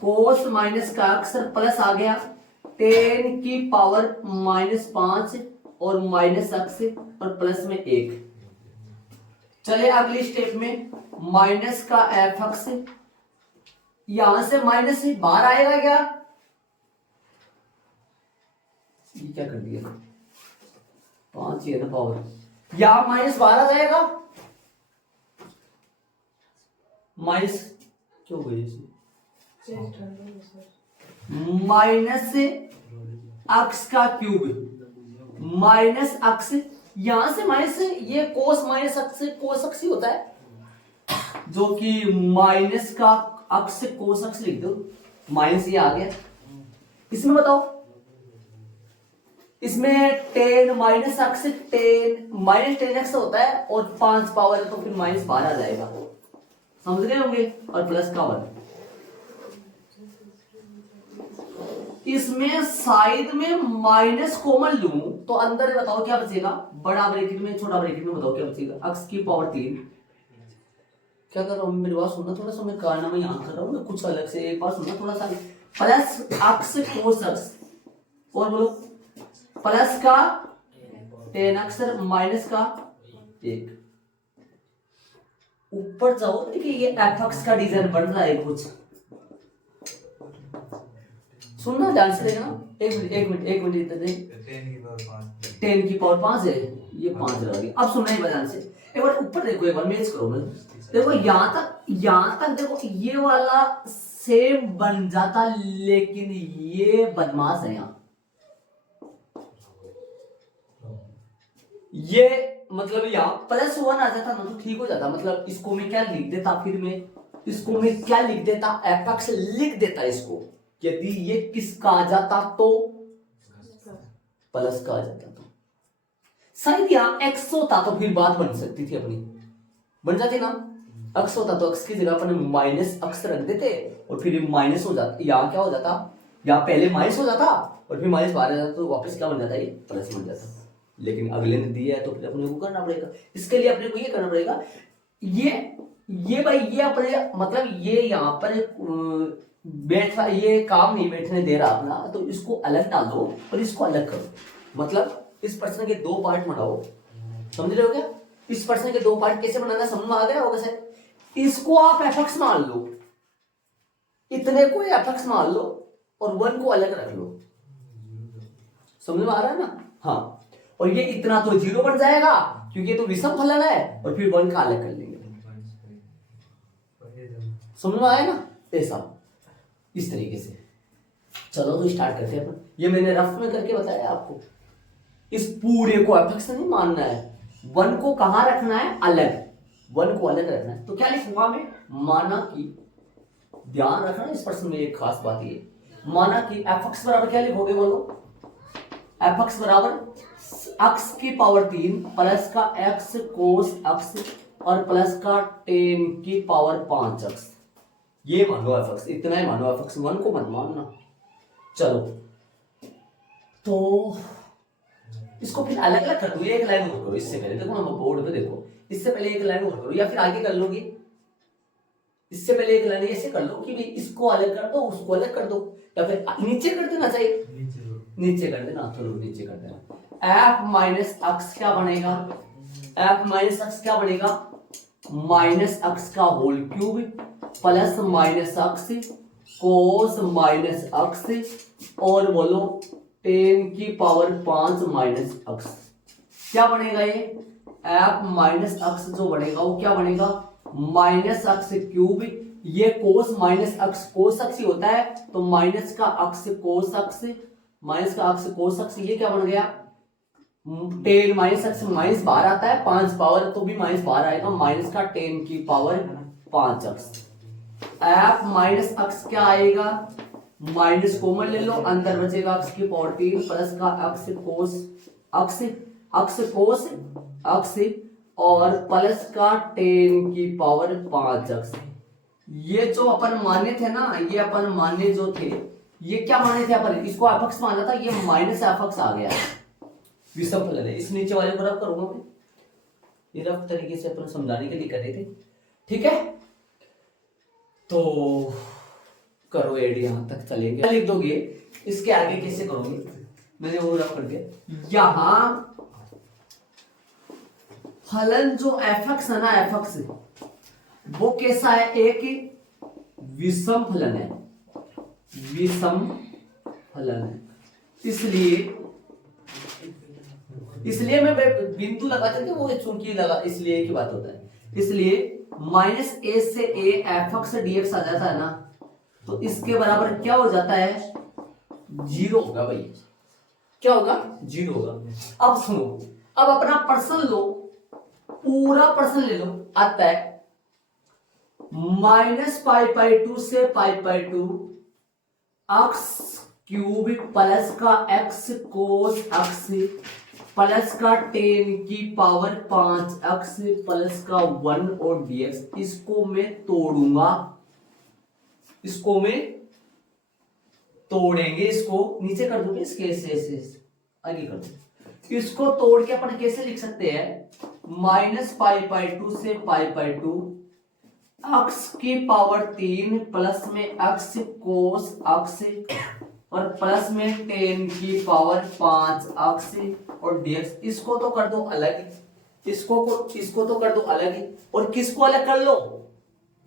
कोस माइनस का एक्स प्लस आ गया 10 की पावर -5 और माइनस एक्स और प्लस में 1। चले अगली स्टेप में, माइनस का एफ एक्स, यहां से माइनस से बाहर आएगा क्या, ये क्या कर दिया, 5 ही है ना पावर, यहां माइनस बाहर आ जाएगा, माइनस क्यों गई, माइनस एक्स का क्यूब माइनस एक्स, यहां से माइनस, ये कोस माइनस एक्स ही होता है, जो कि माइनस का एक्स कोस एक्स लिख दो, माइनस ये आ गया। इसमें बताओ, इसमें 10 माइनस एक्स 10 माइनस 10x होता है और 5 पावर है तो फिर माइनस बाहर आ जाएगा, समझ रहे होंगे, और प्लस का 1। इसमें साइड में माइनस कॉमन लूं तो अंदर बताओ क्या बचेगा, बड़ा ब्रैकेट में छोटा ब्रैकेट में बताओ क्या बचेगा, x की पावर 3। क्या कर रहा हूं, मेरी बात सुनना थोड़ा सा, मैं कारनामा यहां कर रहा हूं, मैं कुछ अलग से, एक बार सुनना थोड़ा सा, प्लस x कोस x, और बोलो प्लस का 10x माइनस का 1। ऊपर जाओ, देखिए ये एफ का डिजाइन बन रहा है कुछ, सुनना ध्यान से देखना, एक मिनट इधर देख, 10 की पावर 5 है, ये 5 लगा दिया। अब सुनना ही ध्यान से, एक बार ऊपर देखो, एक बार मैच करो, मैं देखो यहां तक देखो, ये वाला सेम बन जाता, लेकिन ये बदमाश है, यहां ये मतलब यहां +1 आ जाता ना तो ठीक हो जाता, मतलब इसको मैं क्या लिख देता, फिर मैं इसको मैं क्या लिख देता, एफ एक्स लिख देता इसको, यदि ये किसका आ जाता तो प्लस का आ जाता, तो शायद यहाँ एक्स होता तो फिर बात बन सकती थी अपनी, बन जाती ना। एक्स होता तो एक्स की जगह अपन माइनस एक्स रख देते और फिर माइनस हो जाता, यहाँ क्या हो जाता, यहाँ पहले माइनस हो जाता और फिर माइनस बाहर आ जाता तो वापस क्या बन जाता, ये प्लस बन जाता। लेकिन अगले ने दिया है तो फिर अपने को करना पड़ेगा। इसके लिए अपने को ये करना पड़ेगा, ये भाई ये अपने मतलब ये यहाँ पर बैठा, ये काम नहीं बैठने दे रहा अपना, तो इसको अलग डाल दो और इसको अलग करो। मतलब इस प्रश्न के दो पार्ट बनाओ, समझ रहे हो क्या? इस प्रश्न के दो पार्ट कैसे बनाना समझ में आ गया होगा सर। इसको आप एफ मान लो, इतने को एफ मान लो और वन को अलग रख लो, समझ में आ रहा है ना? हाँ, और ये इतना तो जीरो बन जाएगा क्योंकि ये तो विषम फलन है, और फिर वन का अलग कर लेंगे। समझ में आया ना? ऐसा इस तरीके से। चलो तो स्टार्ट करते हैं अपन। ये मैंने रफ में करके बताया आपको। इस पूरे को एफ नहीं मानना है, वन को कहां रखना है, अलग, वन को अलग रखना है। तो क्या लिखूंगा मैं, माना कि, ध्यान रखना इस प्रश्न में एक खास बात ये, माना कि एफ एक्स बराबर क्या लिखोगे बोलो, एफ एक्स बराबर एक्स की पावर 3 प्लस का एक्स कोस एक्स और प्लस का 10 की पावर 5 एक्स, ये मानो एफ एक्स, इतना ही मानो एफ एक्स, वन को मत मानना। चलो तो इसको फिर अलग अलग कर दो, एक लाइन और करो इससे पहले, देखो हम बोर्ड पे देखो, इससे पहले एक लाइन और करो या फिर आगे कर लोगे, इससे पहले एक लाइन ऐसे कर लो कि भाई इसको अलग कर दो, उसको अलग कर दो, या फिर नीचे कर देना चाहिए, नीचे कर देना, चलो नीचे कर देना। एफ माइनस एक्स क्या बनेगा, एफ माइनस एक्स क्या बनेगा, माइनस एक्स का whole cube plus minus x cos minus x और बोलो 10 की पावर 5 माइनस एक्स, क्या बनेगा ये, एफ माइनस एक्स जो बनेगा वो क्या बनेगा, माइनस एक्स क्यूब, ये cos minus x, cos x ही होता है तो माइनस का एक्स कोस एक्स, माइनस का एक्स कोस एक्स, ये क्या बन गया 10 माइनस एक्स, माइनस बाहर आता है 5 पावर तो भी माइनस बाहर आएगा, माइनस का 10 की power 5 x. F minus x क्या आएगा, माइनस कॉमन ले लो, अंदर बचेगा एक्स की पावर 3 प्लस का x cos x, x cos x और प्लस का 10 की पावर 5 एक्स। ये जो अपन माने थे ना, ये अपन माने जो थे, ये क्या माने थे अपन, इसको एफ एक्स माना था, ये माइनस एफ एक्स आ गया, विषम फलन है। इस नीचे वाले को रफ करूंगा मैं, ये रफ तरीके से अपन समझाने के लिए कर रहे थे, ठीक है? तो करो एड, यहां तक चलेंगे, लिख दोगे, इसके आगे कैसे करोगे, मैंने वो रफ कर दिया। यहां फलन जो एफ एक्स है ना, एफ एक्स वो कैसा है, एक विषम फलन है, विषम फलन है, इसलिए मैं बिंदु लगाते थे वो चूंकि लगा, इसलिए की बात होता है, इसलिए माइनस ए से ए एफ एक्स डीएक्स आ जाता है ना, तो इसके बराबर क्या हो जाता है, जीरो होगा भाई, क्या होगा, जीरो होगा। अब सुनो, अब अपना प्रश्न लो, पूरा प्रश्न ले लो, आता है माइनस π/2 से π/2 एक्स क्यूब प्लस का एक्स कोस एक्स प्लस का 10 की पावर 5 एक्स प्लस का 1 और dx, इसको मैं तोड़ूंगा, इसको मैं तोड़ेंगे, इसको नीचे कर दूंगे, इसके ऐसे आगे कर दो, इसको तोड़ के अपन कैसे लिख सकते हैं, माइनस π/2 से π/2 एक्स की पावर 3 प्लस में एक्स कोस एक्स और प्लस में 10 की पावर 5 एक्स और dx, इसको तो कर दो अलग, इसको तो कर दो अलग, और किसको अलग कर लो,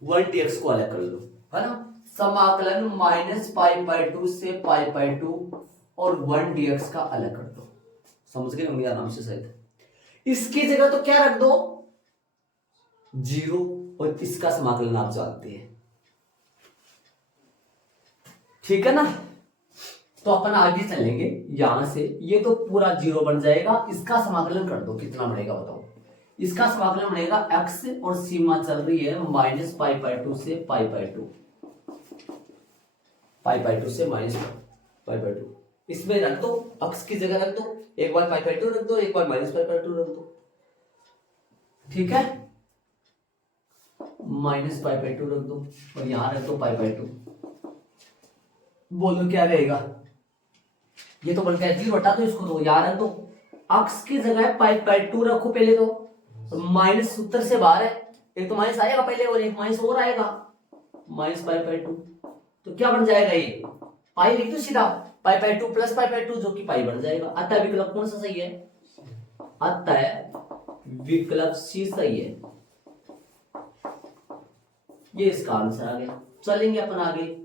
1 dx को अलग कर लो, है ना? समाकलन माइनस π/2 से π/2 और 1 dx का अलग कर दो, समझ गए होंगे आराम से शायद। इसकी जगह तो क्या रख दो, जीरो, और इसका समाकलन आप जानते हैं, ठीक है ना? तो अपन आगे चलेंगे यहां से, ये तो पूरा जीरो बन जाएगा, इसका समाकलन कर दो, कितना बनेगा बताओ, इसका समाकलन बनेगा x और सीमा चल रही है माइनस π/2 से π/2 से माइनस π/2, इसमें रख दो, अक्स की जगह रख दो, एक बार पाई बाई 2 रख दो, एक बार माइनस पाई बाई 2 रख दो, ठीक है, माइनस पाई बाई 2 रख दो और यहां रख दो पाई बाई 2। बोलो क्या रहेगा, ये तो बन गया 0, हटा दो इसको, तो यहां रख दो, अक्स की जगह पाई बाई 2 रखो पहले तो, माइनस सूत्र से बाहर है, एक तो माइनस आएगा पहले और एक माइनस और आएगा, माइनस पाई बाई 2, तो क्या बन जाएगा, ये पाई लिख दो सीधा, pi by 2 plus pi by 2 जो कि पाई बन जाएगा। अतः विकल्प कौन सा सही है, अतः विकल्प सी सही है, ये इसका आंसर आ गया। चलेंगे अपन आगे,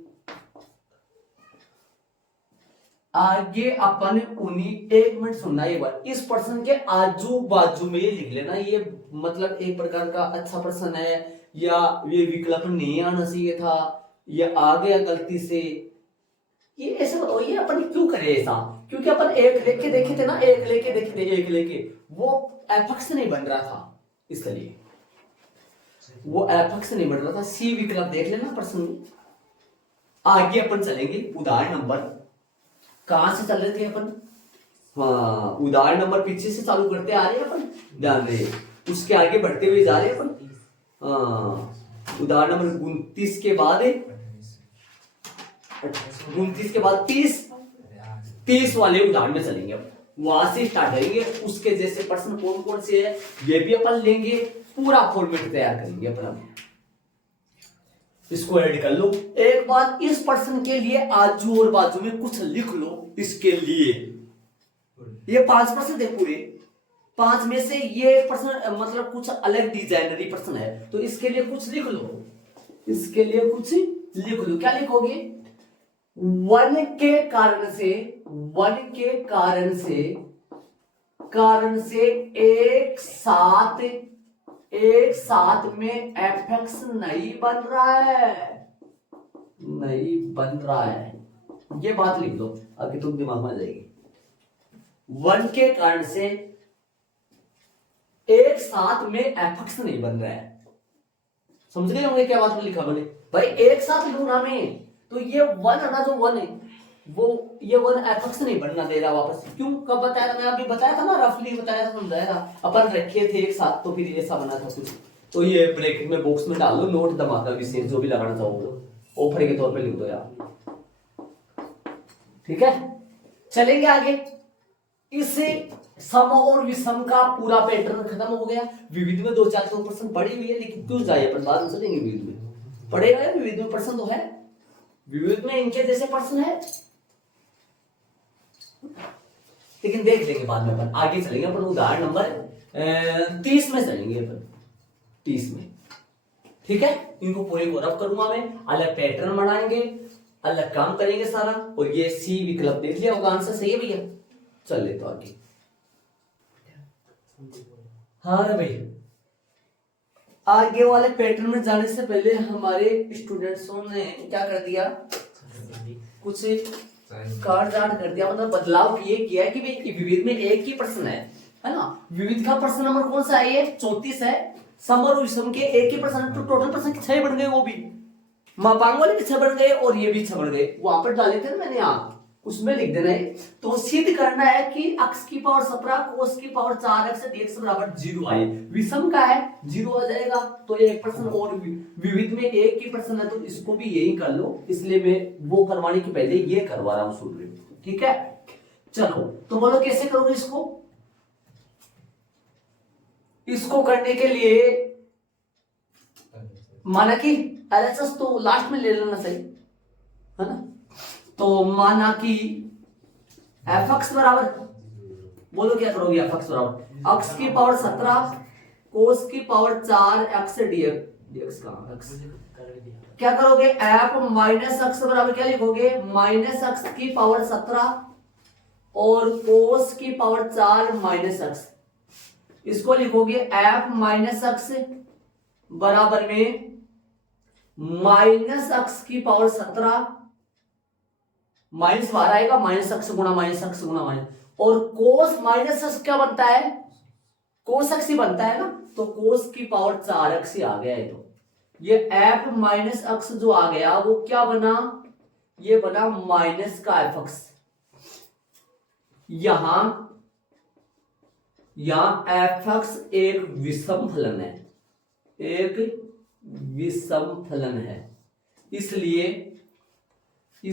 आगे अपन उन्हीं, एक मिनट सुनना एक बार, इस प्रश्न के आजू बाजू में लिख लेना, ये मतलब एक प्रकार का अच्छा प्रश्न है, या ये विकल्प नहीं आना चाहिए था, ये आ गया गलती से, ये ऐसे बताओ ये अपन क्यों करे ऐसा, क्योंकि अपन एक लेके देखे थे ना, एक लेके वो एफएक्स नहीं बन रहा था, इसलिए वो एफएक्स नहीं बन रहा था। सी विकल्प देख लेना प्रश्न में। आगे अपन चलेंगे, उदाहरण नंबर, कहां से चल रहे थे अपन, हाँ उदाहरण नंबर पीछे से चालू करते आ रहे हैं अपन, ध्यान रहे, उसके आगे बढ़ते हुए जा रहे हैं अपन। हाँ उदाहरण नंबर 29 के बाद 29 के बाद 30 वाले उदाहरण में चलेंगे, अब वहां से स्टार्ट करेंगे, उसके जैसे प्रश्न कौन कौन से है ये भी अपन लेंगे, पूरा फॉर्मेट तैयार करेंगे अपन। इसको ऐड कर लो। एक बार इस प्रश्न के लिए आजू और बाजू में कुछ लिख लो, इसके लिए ये 5 प्रश्न थे पूरे, 5 में से ये प्रश्न मतलब कुछ अलग डिजाइनरी प्रश्न है, तो इसके लिए कुछ लिख लो, इसके लिए कुछ लिख लो। क्या लिखोगे, वन के कारण से एक साथ में एफएक्स नहीं बन रहा है, ये बात लिख दो, अभी तुम दिमाग में आ जाएगी। वन के कारण से एक साथ में एफएक्स नहीं बन रहा है, समझ गए होंगे क्या बात में लिखा मैंने, भाई एक साथ ढूंढना में, तो ये वन है ना, जो वन है वो, ये वन एफएक्स नहीं बनना दे रहा वापस, क्यों, कब बताया था, मैं अभी बताया था ना, रफली बताया था, समझाया था, अपन रखे थे एक साथ तो फिर ऐसा बना था कुछ, तो ये ब्रैकेट में बॉक्स में डाल लो, नोट धमाका विशेष जो भी लगाना चाहो ऑफर के तौर पे लिख दो यार, ठीक है। चलेंगे आगे, इसे सम और विषम का पूरा पैटर्न खत्म हो गया। विविध में 2-4 प्रश्न पड़ी हुई है, लेकिन क्यों जाए अपन बाद में चलेंगे, विविध में पढ़ेगा, विविध में प्रश्न तो है, विविध में इनके जैसे प्रश्न है, लेकिन देख लेंगे बाद में अपन। आगे चलेंगे अपन उदाहरण नंबर 30 में चलेंगे अपन, 30 में, ठीक है। इनको पूरे को रफ करूंगा मैं, अलग पैटर्न बनाएंगे, अलग काम करेंगे सारा, और ये सी विकल्प देख लिया होगा, आंसर सही है भैया। चल ले तो आगे, हाँ भाई, आगे वाले पैटर्न में जाने से पहले हमारे स्टूडेंट्सों ने क्या कर दिया, कुछ कार्ड कर दिया, मतलब बदलाव ये किया है कि भाई विविध में एक ही प्रश्न है ना, विविध का प्रश्न नंबर कौन सा है, ये 34 है, सम और विषम के एक ही प्रश्न, तो टोटल प्रश्न 6 बन गए, वो भी मापांक वाले भी 6 बन गए और ये भी 6 बन गए, वहां पर डाले थे ना मैंने, यहाँ उसमें लिख देना है। तो सिद्ध करना है कि x की पावर 17 कोस की पावर 4x dx बराबर 0 आए, विषम का है 0 आ जाएगा, तो एक प्रश्न और विविध में एक ही प्रश्न है, तो इसको भी यही कर लो, इसलिए मैं वो करवाने के पहले ये करवा रहा हूं सुन रहे, ठीक है। चलो तो बोलो कैसे करोगे इसको करने के लिए माना कि एलएचएस तो लास्ट में ले लेना सही है ना, तो माना कि एफ बराबर, बोलो क्या करोगे, एफ बराबर एक्स की पावर 17 कोस की पावर 4 एक्स डीएक्स का एक्स, क्या करोगे, एफ माइनस एक्स बराबर क्या लिखोगे, माइनस एक्स की पावर 17 और कोस की पावर 4 माइनस एक्स, इसको लिखोगे एफ माइनस एक्स बराबर में माइनस एक्स की पावर 17, माइनस बाहर आएगा, माइनस एक्स गुणा माइनस, और कोस माइनस एक्स क्या बनता है, कोस एक्स ही बनता है ना, तो कोस की पावर 4x ही आ गया है, तो ये एफ माइनस एक्स जो आ गया वो क्या बना, ये बना माइनस का एफ एक्स, यहां f(x) एक विषम फलन है, एक विषम फलन है, इसलिए -a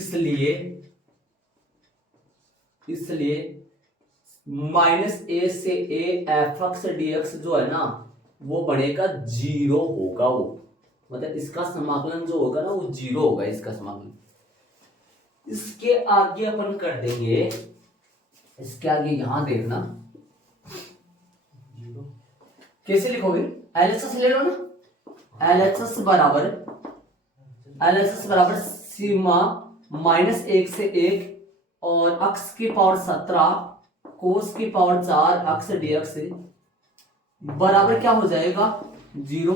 से a f(x) dx जो है ना वो बनेगा 0 होगा, वो मतलब इसका समाकलन जो होगा ना वो 0 होगा, इसका समाकलन। इसके आगे अपन कर देंगे, इसके आगे यहां देखना कैसे लिखोगे, LHS ले लो ना, LHS बराबर सीमा -1 से 1 और x की पावर 17 cos की पावर 4 x dx बराबर क्या हो जाएगा 0,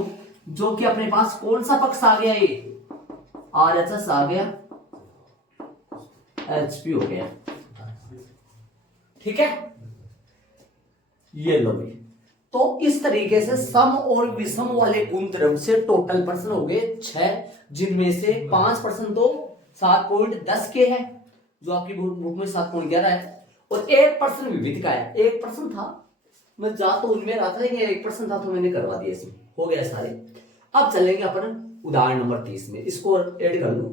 जो कि अपने पास कौन सा पक्ष आ गया, ये RHS आ गया, HP हो गया, ठीक है। ये लो भाई, तो इस तरीके से सम और विषम वाले गुणधर्म से टोटल प्रश्न हो गए 6, जिनमें से 5% तो 7.10 के है, जो आपकी बुक में 7.11 है, और 1% विविध का है। 1% था, मैं जा तो उनमें रहा था, लेकिन 1% था तो मैंने करवा दिया, इसमें हो गया सारे। अब चलेंगे अपन उदाहरण नंबर 30 में, इसको ऐड कर लूं।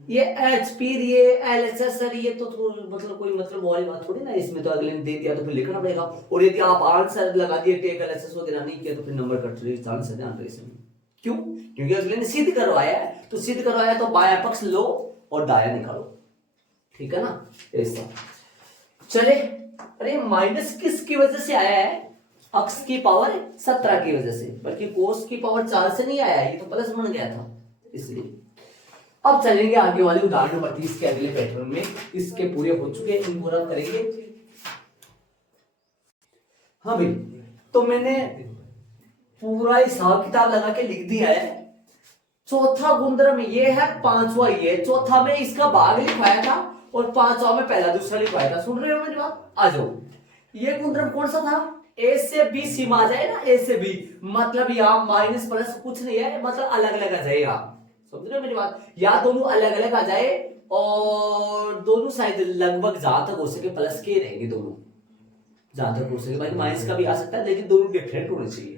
ये HP, ये LHS सर, ये तो मतलब कोई मतलब वाली बात थोड़ी ना, इसमें तो अगले ने दे दिया तो फिर लिखना पड़ेगा, और यदि आप आंसर लगा दिए टेक LHS वगैरह नहीं किया तो फिर नंबर कट चांस है ध्यान रहे इसमें। क्यों? क्योंकि अगले ने सिद्ध करवाया है, तो सिद्ध करवाया तो बायां पक्ष लो और दाया निकालो, ठीक है ना, ऐसा। चले, अरे माइनस किसकी वजह से आया है, x की पावर 17 की वजह से, बल्कि कोस की पावर 4 से नहीं आया, ये तो प्लस बन गया था, इसलिए। अब चलेंगे आगे वाले उदाहरण नंबर 30 के अगले पैटर्न में, इसके पूरे हो चुके हैं, इनको रब करेंगे। हाँ भाई, तो मैंने पूरा हिसाब किताब लगा के लिख दिया है। चौथा गुणधर्म ये है, पांचवा ये, चौथा में इसका भाग लिखवाया था और पांचवा में पहला दूसरा लिखवाया था। सुन रहे हो मेरी बात? आ जाओ। ये गुणधर्म कौन सा था? ए से बी सीमा आ जाए ना, ए से बी, मतलब यहां माइनस प्लस कुछ नहीं है, मतलब अलग अलग आ जाएगा, समझ रहे हो मेरी बात? या दोनों अलग अलग आ जाए और दोनों शायद लगभग जहां तक हो सके प्लस के रहेंगे, दोनों जहां तक हो सके, भाई माइनस का भी आ सकता है, लेकिन दोनों डिफरेंट होने चाहिए।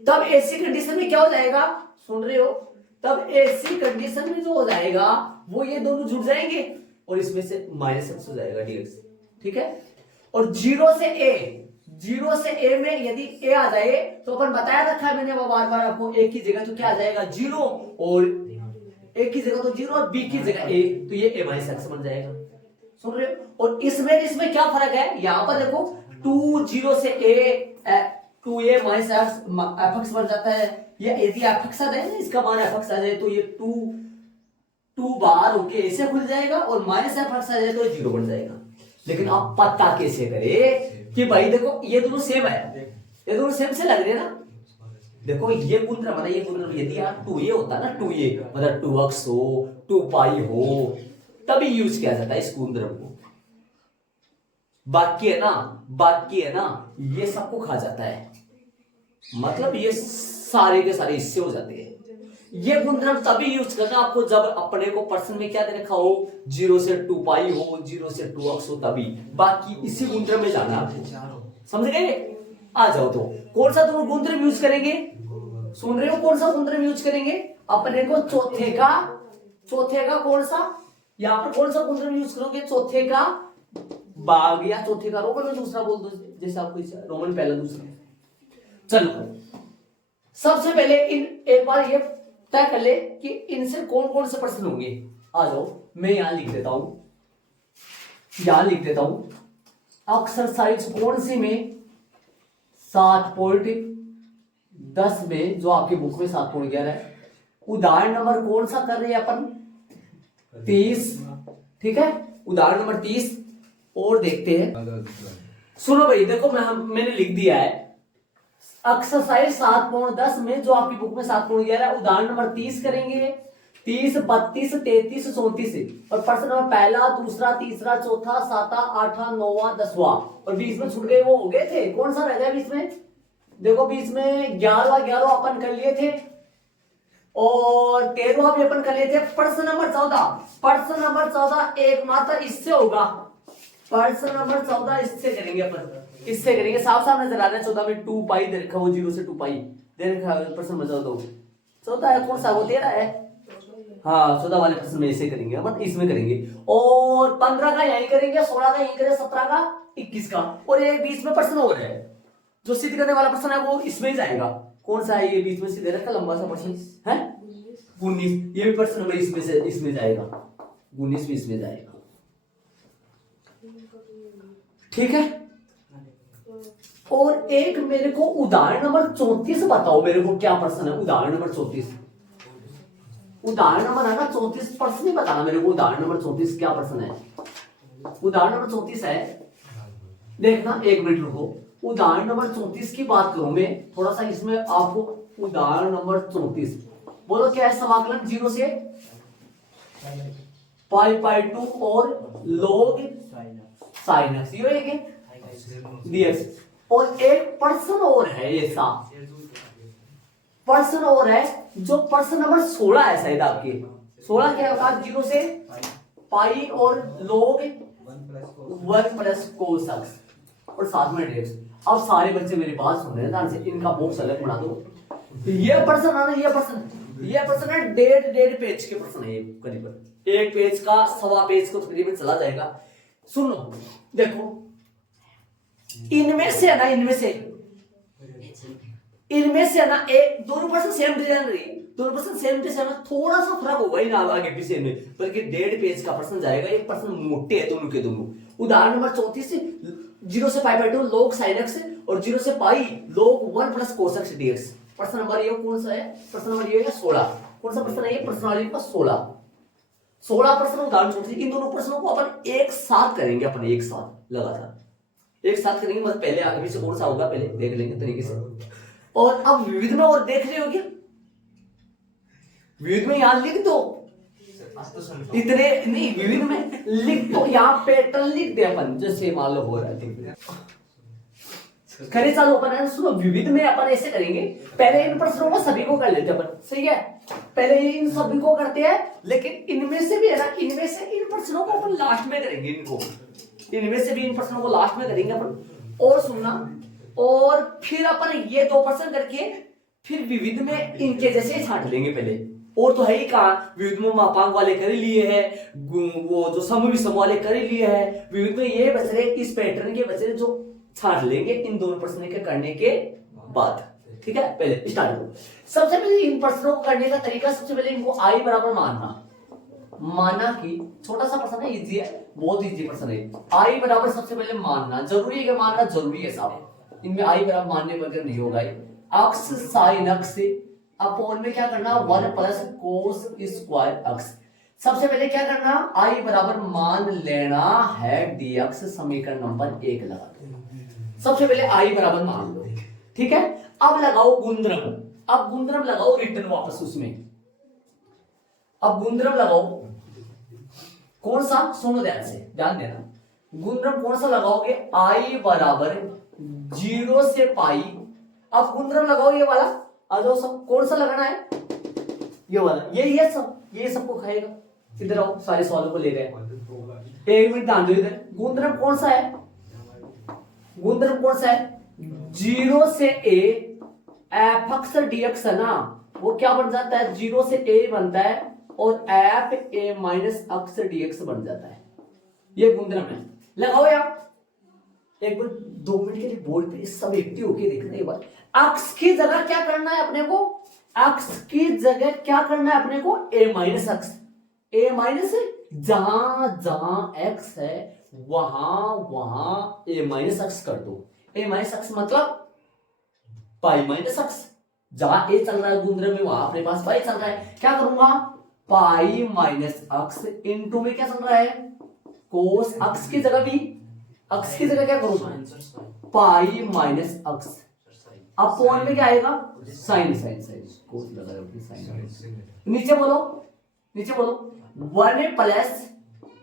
तब ऐसी कंडीशन में क्या हो जाएगा, सुन रहे हो? तब ऐसी कंडीशन में जो हो जाएगा वो ये दोनों जुड़ जाएंगे और इसमें से -x हो जाएगा dx, ठीक है। और 0 से a में यदि a आ जाए तो अपन बताया रखा है मैंने वो बार बार आपको, a की जगह तो क्या आ जाएगा 0, और a की जगह तो 0 और b की जगह a, तो ये a -x बन जाएगा, सुन रहे हो? और इसमें क्या फर्क है, यहां पर देखो 2 0 से a 2a -fx बन जाता है, या यदि fx आ जाए ना, इसका मान fx आ जाए तो ये 2 बार होके ऐसे खुल जाएगा और -fx आ जाए तो 0 बन जाएगा। लेकिन आप पता कैसे करें कि भाई देखो ये दोनों सेम है, ये दोनों सेम से लग रहे हैं ना। देखो ये गुणधर्म है, ये गुणधर्म यदि यार 2a होता ना, 2a मतलब 2x हो 2π हो, तभी यूज किया जाता है इस गुणधर्म को। बाकी है ना ये सबको खा जाता है, मतलब ये सारे के सारे हिस्से हो जाते हैं। ये गुणधर्म तभी यूज करना आपको जब अपने को पर्सन में क्या दे रखा हो, 0 से 2π हो, 0 से 2x हो, तभी। बाकी इसी गुणधर्म में जाना आपको, समझ गए? आ जाओ, तो कौन सा दोनों गुणधर्म यूज करेंगे, सुन रहे हो? कौन सा गुणधर्म यूज करेंगे अपने को? चौथे का कौन सा, यहां पर कौन सा गुणधर्म यूज करोगे? चौथे का भाग या चौथे का रोमन में दूसरा बोल दो, जैसे आपको रोमन पहला दूसरा। चलो सबसे पहले एक बार ये तय कर ले कि इनसे कौन कौन से प्रश्न होंगे। आ जाओ, मैं यहां लिख देता हूं, एक्सरसाइज कौन सी में 7.10 में, जो आपकी बुक में 7.11 है। उदाहरण नंबर कौन सा कर रहे हैं अपन? 30, ठीक है, उदाहरण नंबर 30 और देखते हैं। सुनो भाई, देखो मैंने लिख दिया है एक्सरसाइज 7.10 में, जो आपकी बुक में 7.11, उदाहरण नंबर 30 करेंगे। 30, 32, 33, 34 और प्रश्न नंबर पहला, दूसरा, तीसरा, चौथा, सातवां, आठवां, 9वां, 10वां, और बीच में छूट गए वो हो गए थे। कौन सा रह गया बीच में? देखो बीच में 11 अपन कर लिए थे और 13वां भी अपन कर लिए थे। प्रश्न नंबर 14 एकमात्र इससे होगा, प्रश्न नंबर 14 इससे करेंगे अपन, इससे करेंगे। साफ साफ नजर आ रहा है 14 में 2 पाई दे रखा, वो 0 से 2 पाई दे रखा है। प्रश्न नंबर 14 है, कौन सा वो 13 है? हाँ 14 वाले प्रश्न में इसे करेंगे अपन, इसमें करेंगे। और 15 का यही करेंगे, 16 का यही करेंगे, 17 का 21 का। और ये बीच में प्रश्न और है जो सिद्ध करने वाला प्रश्न है वो इसमें ही जाएगा। कौन सा है ये बीच में से दे रखा लंबा सा प्रश्न है 19, ये भी प्रश्न नंबर इसमें जाएगा, 19 भी इसमें जाएगा। ठीक है। और एक मेरे को उदाहरण नंबर 34 बताओ, मेरे को क्या प्रश्न है उदाहरण नंबर 34। उदाहरण नंबर है ना 34, प्रश्न नहीं बताना मेरे को। उदाहरण नंबर 34 क्या प्रश्न है? उदाहरण नंबर 34 है, देखना एक मिनट रुको। उदाहरण नंबर 34 की बात करूं मैं थोड़ा सा इसमें आपको। उदाहरण नंबर 34 बोलो क्या है? समाकलन 0 से π/2 और log sin x, ये है dx। और एक प्रश्न और है ऐसा, प्रश्न और है जो प्रश्न नंबर 16 है शायद आपके। 16 क्या होगा? 0 से पाई और log 1 प्लस cos x और साथ में dx। अब सारे बच्चे मेरी बात सुन रहे हैं ध्यान से, इनका बॉक्स अलग बना दो। ये प्रश्न है ना, ये प्रश्न है 1.5 पेज के प्रश्न है, करीबन एक पेज का, सवा पेज को तकरीबन चला जाएगा। सुनो देखो, इनमें से है ना, इनमें से है ना, एक दोनों प्रश्न सेम डिजाइन रही, दोनों प्रश्न सेम डिजाइन है ना, थोड़ा सा फर्क होगा ही ना आगे पीछे में, बल्कि 1.5 पेज का प्रश्न जाएगा। एक प्रश्न मोटे है दोनों के दोनों। उदाहरण नंबर 34 से 0 से π/2 log sin x और 0 से पाई log 1 plus cos x dx। प्रश्न नंबर ये कौन सा है? प्रश्न नंबर ये है 16। कौन सा प्रश्न है ये? प्रश्नावली का 16 प्रश्न उदाहरण 34। इन दोनों प्रश्नों को अपन एक साथ करेंगे, अपन एक साथ लगातार एक साथ करेंगे। मतलब पहले आगे पीछे कौन सा होगा पहले देख लेंगे तरीके से। और अब विविध में और देख रहे हो क्या? विविध में यहां लिख दो, इतने नहीं, विविध में लिख दो, यहाँ पैटर्न लिख दे अपन, जैसे मान लो हो रहा है। खरे चालू अपन है, सुनो विविध में अपन ऐसे करेंगे, पहले इन प्रश्नों को सभी को कर लेते अपन, सही है? पहले इन सभी को करते हैं, लेकिन इनमें से भी है ना, इनमें से इन प्रश्नों को अपन लास्ट में करेंगे। इनमें से भी इन प्रश्नों को लास्ट में करेंगे अपन। और सुनना, और फिर अपन ये 2 प्रश्न करके फिर विविध में इनके जैसे छांट लेंगे पहले। और तो है ही कहा, विविध में मापांक वाले कर लिए हैं, वो जो सम विषम वाले कर लिए हैं, विविध में ये बच रहे, इस पैटर्न के बच रहे जो छांट लेंगे इन दोनों प्रश्न के करने के बाद। ठीक है, पहले स्टार्ट करो। सबसे पहले इन प्रश्नों को करने का तरीका, सबसे पहले इनको आई बराबर माना कि छोटा सा प्रश्न है, इजी है, बहुत इजी प्रश्न है। आई बराबर सबसे पहले मानना जरूरी है, मानना जरूरी है साहब। इनमें आई बराबर मानने बगैर नहीं होगा। अक्स साइन अक्स अपॉन में क्या करना 1 प्लस कोस स्क्वायर अक्स। सबसे पहले क्या करना, आई बराबर मान लेना है dx, समीकरण नंबर 1 लगा दो। सबसे पहले आई बराबर मान लो, ठीक है। अब लगाओ गुंद्रम, अब गुंद्रम लगाओ रिटर्न वापस उसमें। अब गुंद्रम लगाओ कौन सा, सुनो ध्यान से, ध्यान देना। गुंद्रम कौन सा लगाओगे, आई बराबर 0 से पाई। अब गुंद्रम लगाओ ये वाला, आ जाओ सब, कौन सा लगाना है, ये वाला, ये सब, ये सबको खाएगा। इधर आओ, सारे सवालों को ले गए, 1 मिनट ध्यान दो इधर। गुंद्रम कौन सा है, गुंद्रम कौन सा है, 0 से a एफ एक्स dx है ना, वो क्या बन जाता है, 0 से a बनता है और F a minus x dx बन जाता है। ये गुंद्रम है, लगाओ यार। एक बार 2 मिनट के लिए बोर्ड पे सब एक्टिव होके देखना एक बार। एक्स की जगह क्या करना है अपने को, एक्स की जगह क्या करना है अपने को, a minus x. a minus जहां जहां एक्स है वहां a माइनस एक्स कर दो। a माइनस एक्स मतलब पाई माइनस एक्स। जहां a चल रहा है गुंद्रम में वहां अपने पास पाई चल रहा है। क्या करूंगा, पाई माइनस एक्स इंटू में क्या चल रहा है, कोस। एक्स की जगह भी, एक्स की जगह क्या करूंगा, पाई माइनस एक्स। अपॉन में क्या आएगा, साइन कोस लगा साइन। नीचे बोलो, नीचे बोलो 1 plus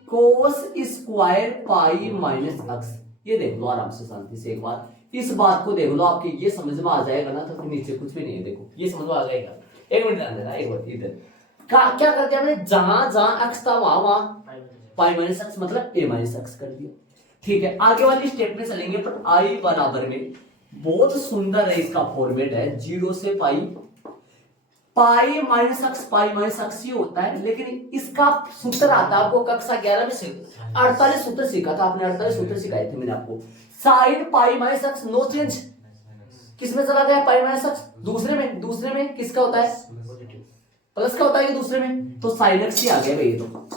cos square pi minus x. ये देख लो आराम से शांति से एक बार, इस बात को देख लो, आपके ये समझ में आ जाएगा ना, तो फिर नीचे कुछ भी नहीं है। देखो ये समझ में आ जाएगा। 1 मिनट ध्यान देना, एक बार इधर क्या करते हैं हमने, जहां जहां एक्स था वहां पाई माइनस एक्स मतलब a माइनस एक्स कर दिया। ठीक है, आगे वाली स्टेप में चलेंगे, पर आई बराबर में बहुत सुंदर है इसका फॉर्मेट है, 0 से pi, pi minus x, pi minus x ही होता है, लेकिन इसका सूत्र आता है आपको कक्षा 11 में से 48 सूत्र सीखा था आपने, 48 सूत्र सिखाए थे मैंने आपको। Sine pi minus x no change, किस में चला गया पाई माइनस एक्स, दूसरे में किसका होता है, प्लस का होता है, दूसरे में तो साइन एक्स ही आ गया भाई, तो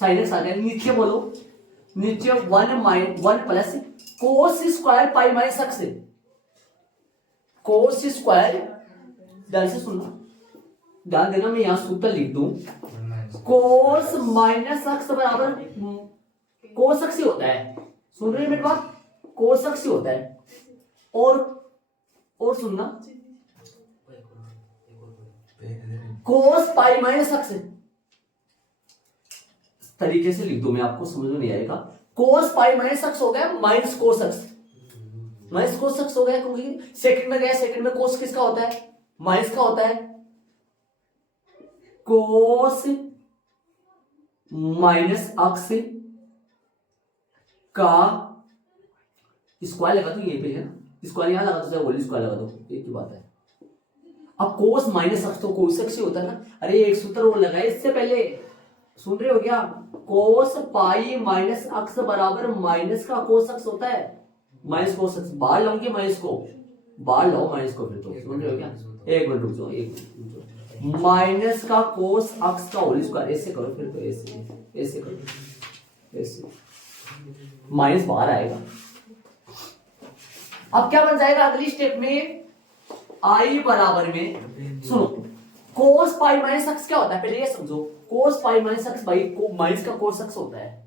साइन एक्स आ गया। नीचे बोलो, नीचे 1 plus cos square pi minus x, cos square, ध्यान से सुनना, ध्यान देना, मैं यहां सूत्र लिख दूं, कोस माइनस एक्स बराबर कोस एक्स ही होता है, सुन रहे हैं मेरी बात, कोस एक्स ही होता है। और सुनना, कोस पाई माइनस एक्स, तरीके से लिख दो, मैं आपको समझ में नहीं आएगा, कोस पाई माइनस एक्स हो गया minus cos x, minus cos x हो गया, क्योंकि सेकंड में गया, सेकंड में कोस किसका होता है, माइनस का होता है, कोस माइनस एक्स का स्क्वायर लगा दो, यहीं पे है ना, स्क्वायर यहां लगा दो, होल स्क्वायर लगा दो, एक ही बात है। अब कोस माइनस एक्स तो कोस एक्स ही होता है ना, अरे एक सूत्र वो लगाए इससे पहले, सुन रहे हो क्या, कोस पाई माइनस एक्स बराबर माइनस का कोस एक्स होता है, माइनस कोस एक्स, बाहर लाऊंगे माइनस को, बाहर लाओ माइनस को, फिर तो सुन रहे हो क्या, एक मिनट रुक जाओ, एक मिनट, माइनस का कोस एक्स का होल स्क्वायर, ऐसे करो, फिर तो ऐसे करो, ऐसे माइनस बाहर आएगा। अब क्या बन जाएगा अगली स्टेप में, आई बराबर में, सुनो, कोस पाई माइनस एक्स क्या होता है, पहले ये समझो, कोस पाई माइनस एक्स भाई को माइनस का कोस एक्स होता है,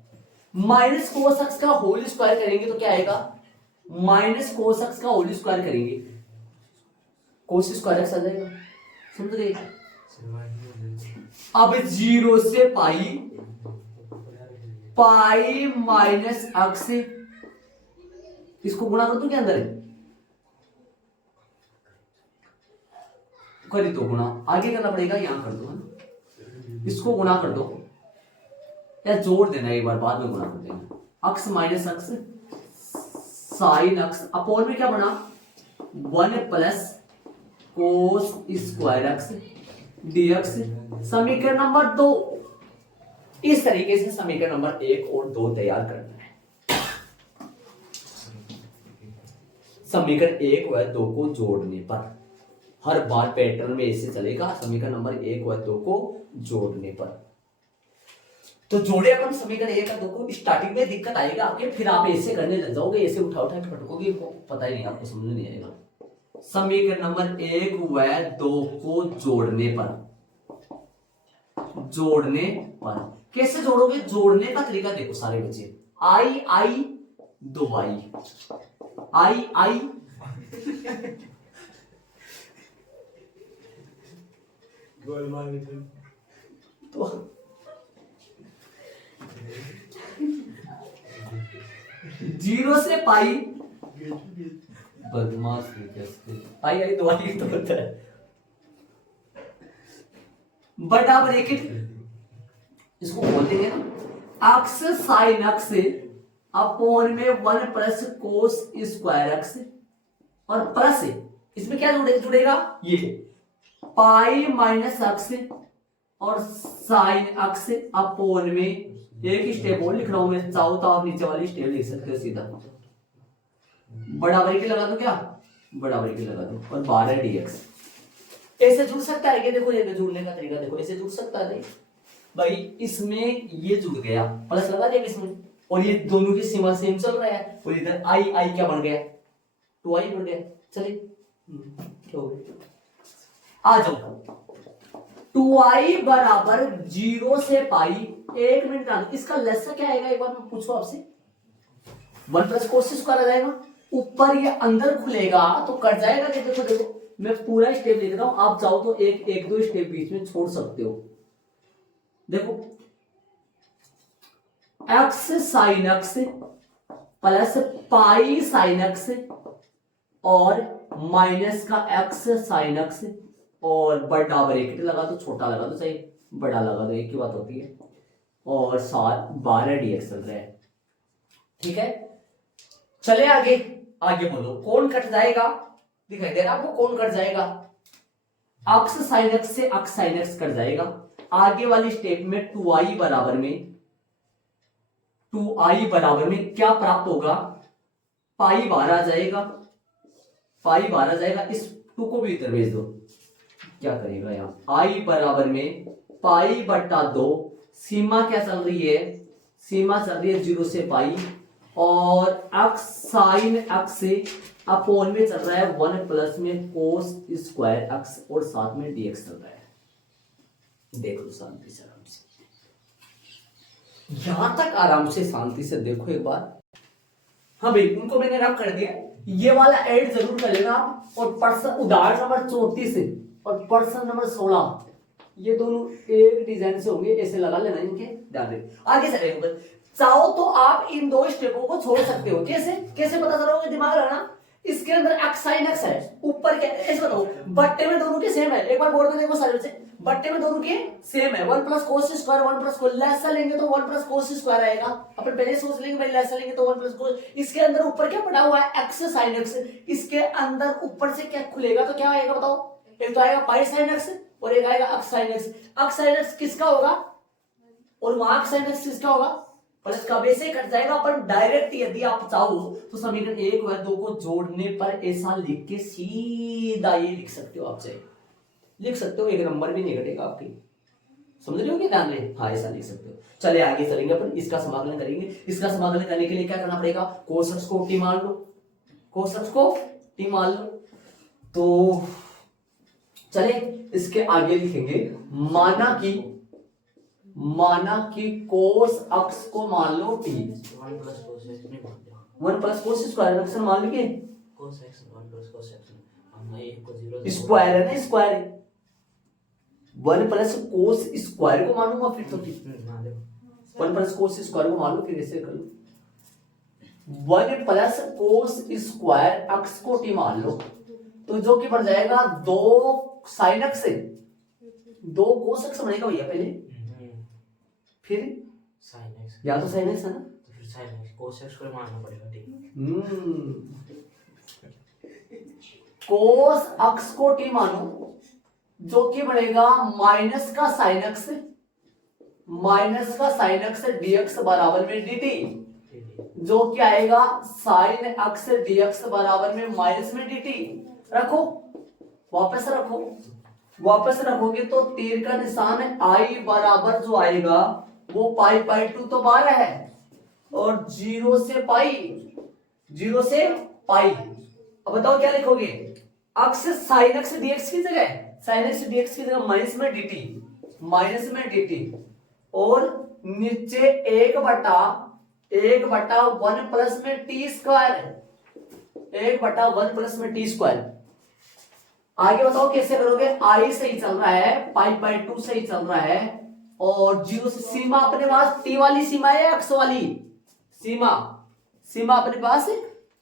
माइनस कोस एक्स का होल स्क्वायर करेंगे तो क्या आएगा, माइनस कोस एक्स का होल स्क्वायर करेंगे, कोस स्क्वायर एक्स आ जाएगा, समझ गए। अब 0 से पाई, पाई माइनस एक्स, इसको गुणा कर दो क्या अंदर है, करी तो गुणा, आगे करना पड़ेगा, यहां कर दो है ना, इसको गुणा कर दो या जोड़ देना एक बार, बाद में गुणा कर देना, x minus x sine x upon में क्या बना, 1 plus cos square x dx, समीकरण नंबर 2। इस तरीके से समीकरण नंबर 1 और 2 तैयार करना है, समीकरण 1 व 2 को जोड़ने पर, हर बार पैटर्न में ऐसे चलेगा, समीकरण नंबर 1 व 2 को जोड़ने पर। तो जोड़े अपन समीकरण 1 और 2 को, स्टार्टिंग में दिक्कत आएगा आपके, फिर आप ऐसे करने लग जाओगे, ऐसे उठा उठा के फटकोगे, पता ही नहीं, आपको समझ नहीं आएगा। समीकरण नंबर 1 व 2 को जोड़ने पर, जोड़ने पर कैसे जोड़ोगे, जोड़ने का तरीका देखो सारे बच्चे, आई आई 2i, आई आई तो 0 से पाई, बदमाश पाई आई 2i तो होता है, बटा ब्रैकेट, इसको बोल देंगे ना, एक्स साइन एक्स अपॉन में 1 प्लस कोस स्क्वायर एक्स, और प्लस इसमें क्या जुड़ेगा, ये पाई माइनस एक्स और साइन एक्स अपॉन में, एक स्टेप और लिख रहा हूं मैं, चाहो तो आप नीचे वाली स्टेप लिख सकते हो सीधा, बड़ा ब्रैकेट लगा दो, क्या बड़ा ब्रैकेट लगा दो, और 12 dx, ऐसे जुड़ सकता है, ये देखो, ये जुड़ने का तरीका देखो, ऐसे जुड़ सकता है भाई, इसमें ये जुड़ गया, प्लस लगा दिया इसमें, और ये दोनों की सीमा सेम चल रहा है, और इधर आई आई क्या बन गया, 2i बन गया, चलिए क्या हो गया, आ जाओ, 2i बराबर 0 से पाई, 1 मिनट, इसका लेसा क्या आएगा, एक बार मैं पूछूं आपसे, 1 प्लस कोस स्क्वायर आ जाएगा, ऊपर ये अंदर खुलेगा तो कट जाएगा, देखो देखो मैं पूरा स्टेप लिख रहा हूं, आप चाहो तो एक दो स्टेप बीच में छोड़ सकते हो, देखो x sine x plus pi sine x और माइनस का एक्स साइन एक्स, और बड़ा ब्रैकेट लगा दो, छोटा लगा दो, चाहे बड़ा लगा दो, एक ही बात होती है, और 12 dx चल रहा है, ठीक है। चले आगे, आगे बोलो कौन कट जाएगा, दिखाई दे रहा आपको कौन कट जाएगा, अक्स साइन एक्स से अक्स साइन एक्स कट जाएगा। आगे वाली स्टेप में 2i बराबर में, 2i बराबर में क्या प्राप्त होगा, पाई बाहर आ जाएगा, पाई बाहर आ जाएगा, इस 2 को भी इधर भेज दो, क्या करेगा यहाँ, i बराबर में पाई बटा 2, सीमा क्या चल रही है, सीमा चल रही है 0 से पाई, और अक्स साइन अक्स से अपोन में चल रहा है 1 प्लस में कोस स्क्वायर अक्स, और साथ में dx चल रहा है। देख लो शांति से, आराम से, यहां तक आराम से शांति से देखो एक बार। हाँ भाई, उनको मैंने रब कर दिया, ये वाला ऐड जरूर कर लेना आप। और पर्सन उदाहरण नंबर 34 और पर्सन नंबर 16 ये दोनों एक डिजाइन से होंगे, ऐसे लगा लेना इनके, ध्यान दे। आगे चलेंगे, चाहो तो आप इन 2 स्टेपों को छोड़ सकते हो। कैसे कैसे पता चलोगे, दिमाग लगाना। इसके अंदर एक्स साइन एक्स है, ऊपर क्या ऐसे बताओ, बट्टे में दोनों के सेम है। एक बार बोर्ड में देखो सारे बच्चे, बट्टे में दोनों के सेम है, 1 plus cos square 1 plus cos, लेसा लेंगे तो 1 प्लस कोस स्क्वायर आएगा। अपन पहले सोच लेंगे भाई लेसा लेंगे तो 1 प्लस कोस। इसके अंदर ऊपर क्या पड़ा हुआ है, एक्स साइन एक्स। इसके अंदर ऊपर से क्या खुलेगा तो क्या आएगा बताओ, एक तो आएगा पाई साइन एक्स और एक आएगा अक्स साइन एक्स। अक्स साइन एक्स किसका होगा और वहां अक्स साइन एक्स किसका होगा, प्लस का वैसे ही कट जाएगा। पर डायरेक्ट यदि आप चाहो तो समीकरण 1 व 2 को जोड़ने पर ऐसा लिख के सीधा ये लिख सकते हो, आप चाहे लिख सकते हो, एक नंबर भी नहीं घटेगा आपकी, समझ रहे हो कि ध्यान में, हाँ ऐसा लिख सकते हो। चले आगे चलेंगे, अपन इसका समाकलन करेंगे। इसका समाकलन करने के लिए क्या करना पड़ेगा, कोस एक्स को टी मान लो, कोस एक्स को टी मान लो। तो चले इसके आगे लिखेंगे, माना कि कोस अक्स को मान लो टी, 1 प्लस कोस स्क्वायर अक्स मान लीजिए, cos x 1 plus cos x square है ना, स्क्वायर 1 प्लस कोस स्क्वायर को मानूंगा फिर तो ठीक, 1 प्लस कोस स्क्वायर को मान लो, फिर ऐसे कर लो 1 प्लस कोस स्क्वायर अक्स को टी मान लो, तो जो कि बन जाएगा 2 साइन एक्स से 2 कोस एक्स बनेगा भैया पहले, फिर साइन एक्स, या तो साइन एक्स है ना, तो फिर साइन एक्स कोस एक्स को मानना पड़ेगा ठीक। कोस अक्स को टी मानो, जो कि बनेगा माइनस का साइन एक्स dx बराबर में dt, जो कि आएगा साइन एक्स dx बराबर में माइनस में dt। रखो, वापस रखोगे तो तीर का निशान है, i बराबर जो आएगा वो पाई बाई 2 तो 12 है, और 0 से पाई। अब बताओ क्या लिखोगे, अक्स साइन एक्स dx की जगह माइनस में dt, और नीचे 1 बटा 1 प्लस में टी स्क्वायर, 1 प्लस में टी स्क्वायर। आगे बताओ कैसे करोगे, i सही चल रहा है, पाई बाई 2 सही चल रहा है, और 0 से सीमा अपने पास टी वाली सीमा है, अक्स वाली सीमा अपने पास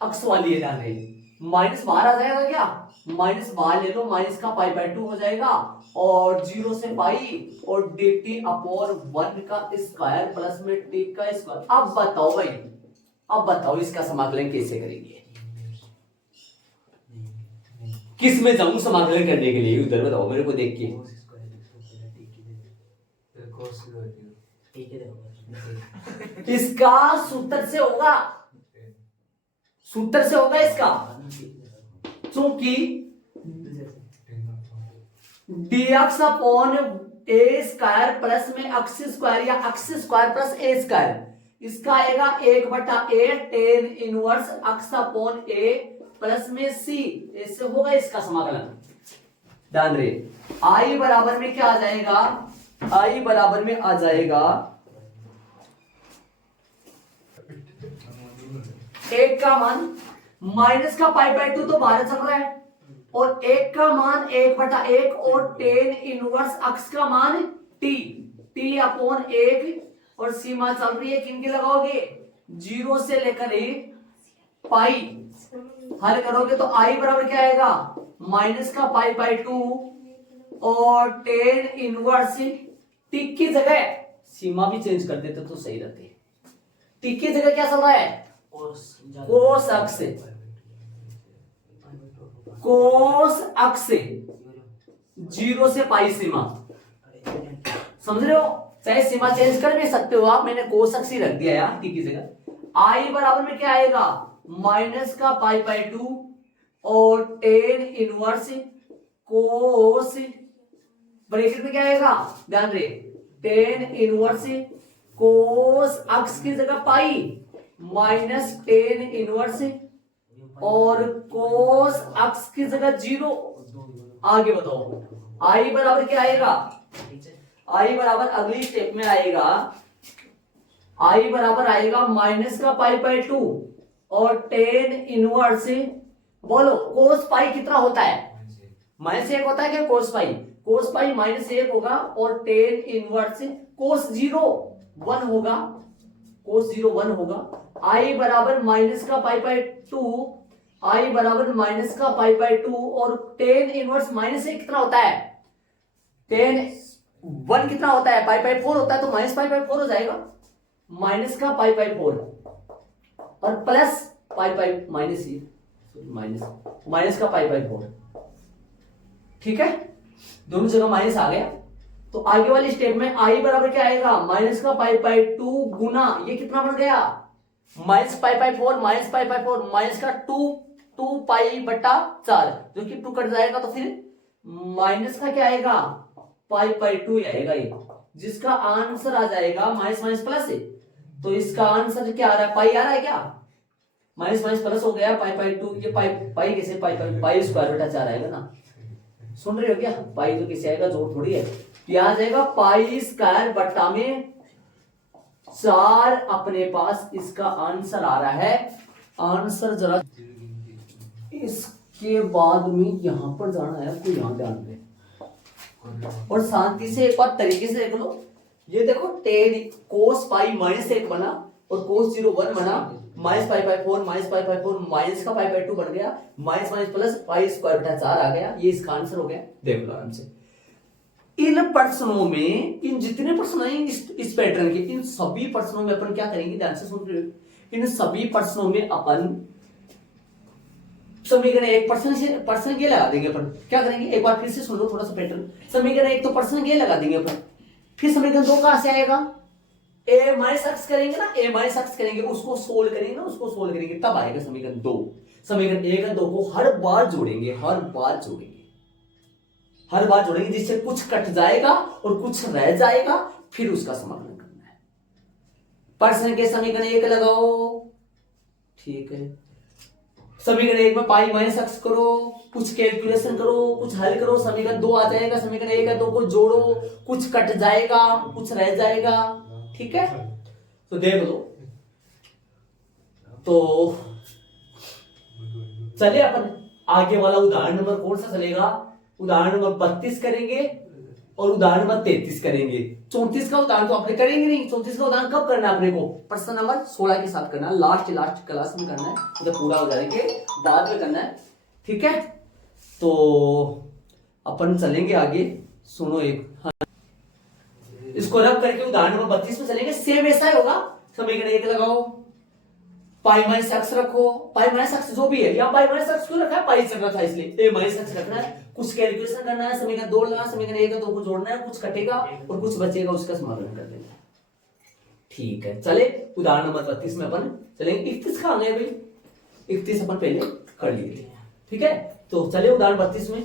अक्स वाली है, ध्यान रहे। माइनस बाहर आ जाएगा, क्या माइनस बाहर ले लो, माइनस का पाई बाई 2 हो जाएगा, और 0 से पाई और dt अपॉन 1 का स्क्वायर प्लस में t का स्क्वायर। अब बताओ भाई, इसका समाकलन कैसे करेंगे, किस में जाऊं समाकलन करने के लिए, उधर बताओ मेरे को देख के। इसका सूत्र से होगा इसका, क्योंकि dx अपॉन ए स्क्वायर प्लस में अक्स स्क्वायर या अक्स स्क्वायर प्लस ए स्क्वायर, इसका आएगा 1/a टेन इनवर्स अक्स अपॉन ए प्लस में सी, ऐसे होगा इसका समाकलन। ध्यान रहे, i बराबर में क्या आ जाएगा, i बराबर में आ जाएगा 1 का मान, माइनस का पाई बाई 2 तो बाहर चल रहा है, और 1 का मान 1/1 और टेन इनवर्स अक्स का मान t अपॉन 1, और सीमा चल रही है, किनकी लगाओगे 0 से लेकर 1 पाई। हल करोगे तो i बराबर क्या आएगा, माइनस का पाई बाई 2 और टेन इनवर्स t की जगह सीमा भी चेंज कर देते तो सही रहती है। t की जगह क्या चल रहा है, कोस अक्ष से, कोस अक्ष से 0 से पाई सीमा, समझ रहे हो? चाहे सीमा चेंज कर भी सकते हो आप, मैंने कोस अक्ष ही रख दिया यार टी की जगह। आई बराबर में क्या आएगा, माइनस का पाई बाई 2 और टेन इनवर्स कोस, ब्रैकेट में क्या आएगा, ध्यान रहे, टेन इनवर्स कोस अक्ष की जगह पाई माइनस टेन इनवर्स और कोस अक्ष की जगह 0। आगे बताओ, आई बराबर क्या आएगा, आई बराबर अगली स्टेप में आएगा, आई बराबर आएगा माइनस का पाई बाई 2 और टेन इनवर्स, बोलो कोस पाई कितना होता है, माइनस 1 होता है क्या, कोस पाई, कोस पाई माइनस 1 होगा और टेन इनवर्स कोस 0 1 होगा, कोस 0 1 होगा। आई बराबर माइनस का पाई बाई 2, आई बराबर माइनस का पाई बाई 2 और टेन इनवर्स माइनस 1 कितना होता है, टेन 1 कितना होता है, पाई बाई 4 होता है, तो माइनस पाई बाई 4 हो जाएगा, माइनस का पाई बाई 4 और plus pi by minus minus का पाई बाई 4, ठीक है, दोनों जगह माइनस आ गया। तो आगे वाली स्टेप में आई बराबर क्या आएगा, माइनस का पाई बाई 2 गुना ये कितना बन गया, minus pi by 4 minus pi by 4 minus का 2 पाई बटा 4, जो कि 2 कट जाएगा तो फिर माइनस का क्या आएगा, पाई बाई 2 आएगा ये, जिसका आंसर आ जाएगा माइनस माइनस प्लस है। तो इसका आंसर क्या आ रहा है, पाई आ रहा है क्या, माइनस माइनस प्लस हो गया, पाई बाई 2, ये पाई कैसे, पाई स्क्वायर बटा 4 आएगा ना, सुन रहे हो क्या, पाई तो कैसे आएगा, जोड़ थोड़ी है, क्या आ जाएगा पाई स्क्वायर बट्टा में 4 अपने पास इसका आंसर आ रहा है। आंसर जरा इसके बाद में यहां पर जाना है आपको, यहां ध्यान दे और शांति से एक बार तरीके से देख लो, ये देखो टेन कोस पाई माइनस 1 बना और कोस 0 1 बना, minus pi by 4 minus pi by 4 minus का पाई बाई 2 बन गया, minus minus plus pi square बटा 4 आ गया, ये इसका आंसर हो गया। देख लो आराम से, इन प्रश्नों में, इन जितने प्रश्न हैं इस पैटर्न के, इन सभी प्रश्नों में अपन क्या करेंगे, ध्यान से सुन रहे हो, इन सभी प्रश्नों में अपन समीकरण 1 पर्सन के लगा देंगे अपन, क्या करेंगे एक बार फिर से सुन लो थोड़ा सा पैटर्न, समीकरण 1 तो पर्सन के लगा देंगे अपन, फिर समीकरण 2 कहां से आएगा, ए माइनस एक्स करेंगे ना, ए माइनस एक्स करेंगे, उसको सोल्व करेंगे ना, उसको सोल्व करेंगे तब आएगा समीकरण 2। समीकरण 1 और 2 को हर बार जोड़ेंगे, हर बार जोड़ेंगे, जिससे कुछ कट जाएगा और कुछ रह जाएगा, फिर उसका समाधान करना है। पर्सन के समीकरण 1 लगाओ, ठीक है, समीकरण 1 में पाई माइनस एक्स करो, कुछ कैलकुलेशन करो, कुछ हल करो, समीकरण 2 आ जाएगा, समीकरण 1 और 2 को जोड़ो, कुछ कट जाएगा, कुछ रह जाएगा, ठीक है। तो देख लो, तो चलिए अपन आगे वाला उदाहरण नंबर कौन सा चलेगा, उदाहरण नंबर 32 करेंगे और उदाहरण नंबर 33 करेंगे। 34 का उदाहरण तो आपने करेंगे नहीं, 34 का उदाहरण कब करना है अपने को, प्रश्न नंबर 16 के साथ करना है, लास्ट क्लास में करना है, तो पूरा हो जाएंगे बाद में करना है, ठीक है। तो अपन चलेंगे आगे, सुनो एक, हाँ। इसको रब करके उदाहरण नंबर 32 में चलेंगे, सेम ऐसा ही होगा, समीकरण 1 लगाओ, पाई माइनस एक्स रखो, पाई माइनस एक्स जो भी है, या पाई माइनस एक्स क्यों रखा है, पाई चल रहा था इसलिए ए माइनस एक्स रखना है, कुछ कैलकुलेशन करना है, समीकरण 2 लगा, समीकरण 1 और 2 को जोड़ना है, कुछ कटेगा और कुछ बचेगा, उसका समाधान कर देना है, ठीक है। चले उदाहरण नंबर 32 में अपन चलेंगे, 31 कहां गए भाई, 31 अपन पहले कर लिए, ठीक है। तो चले उदाहरण 32 में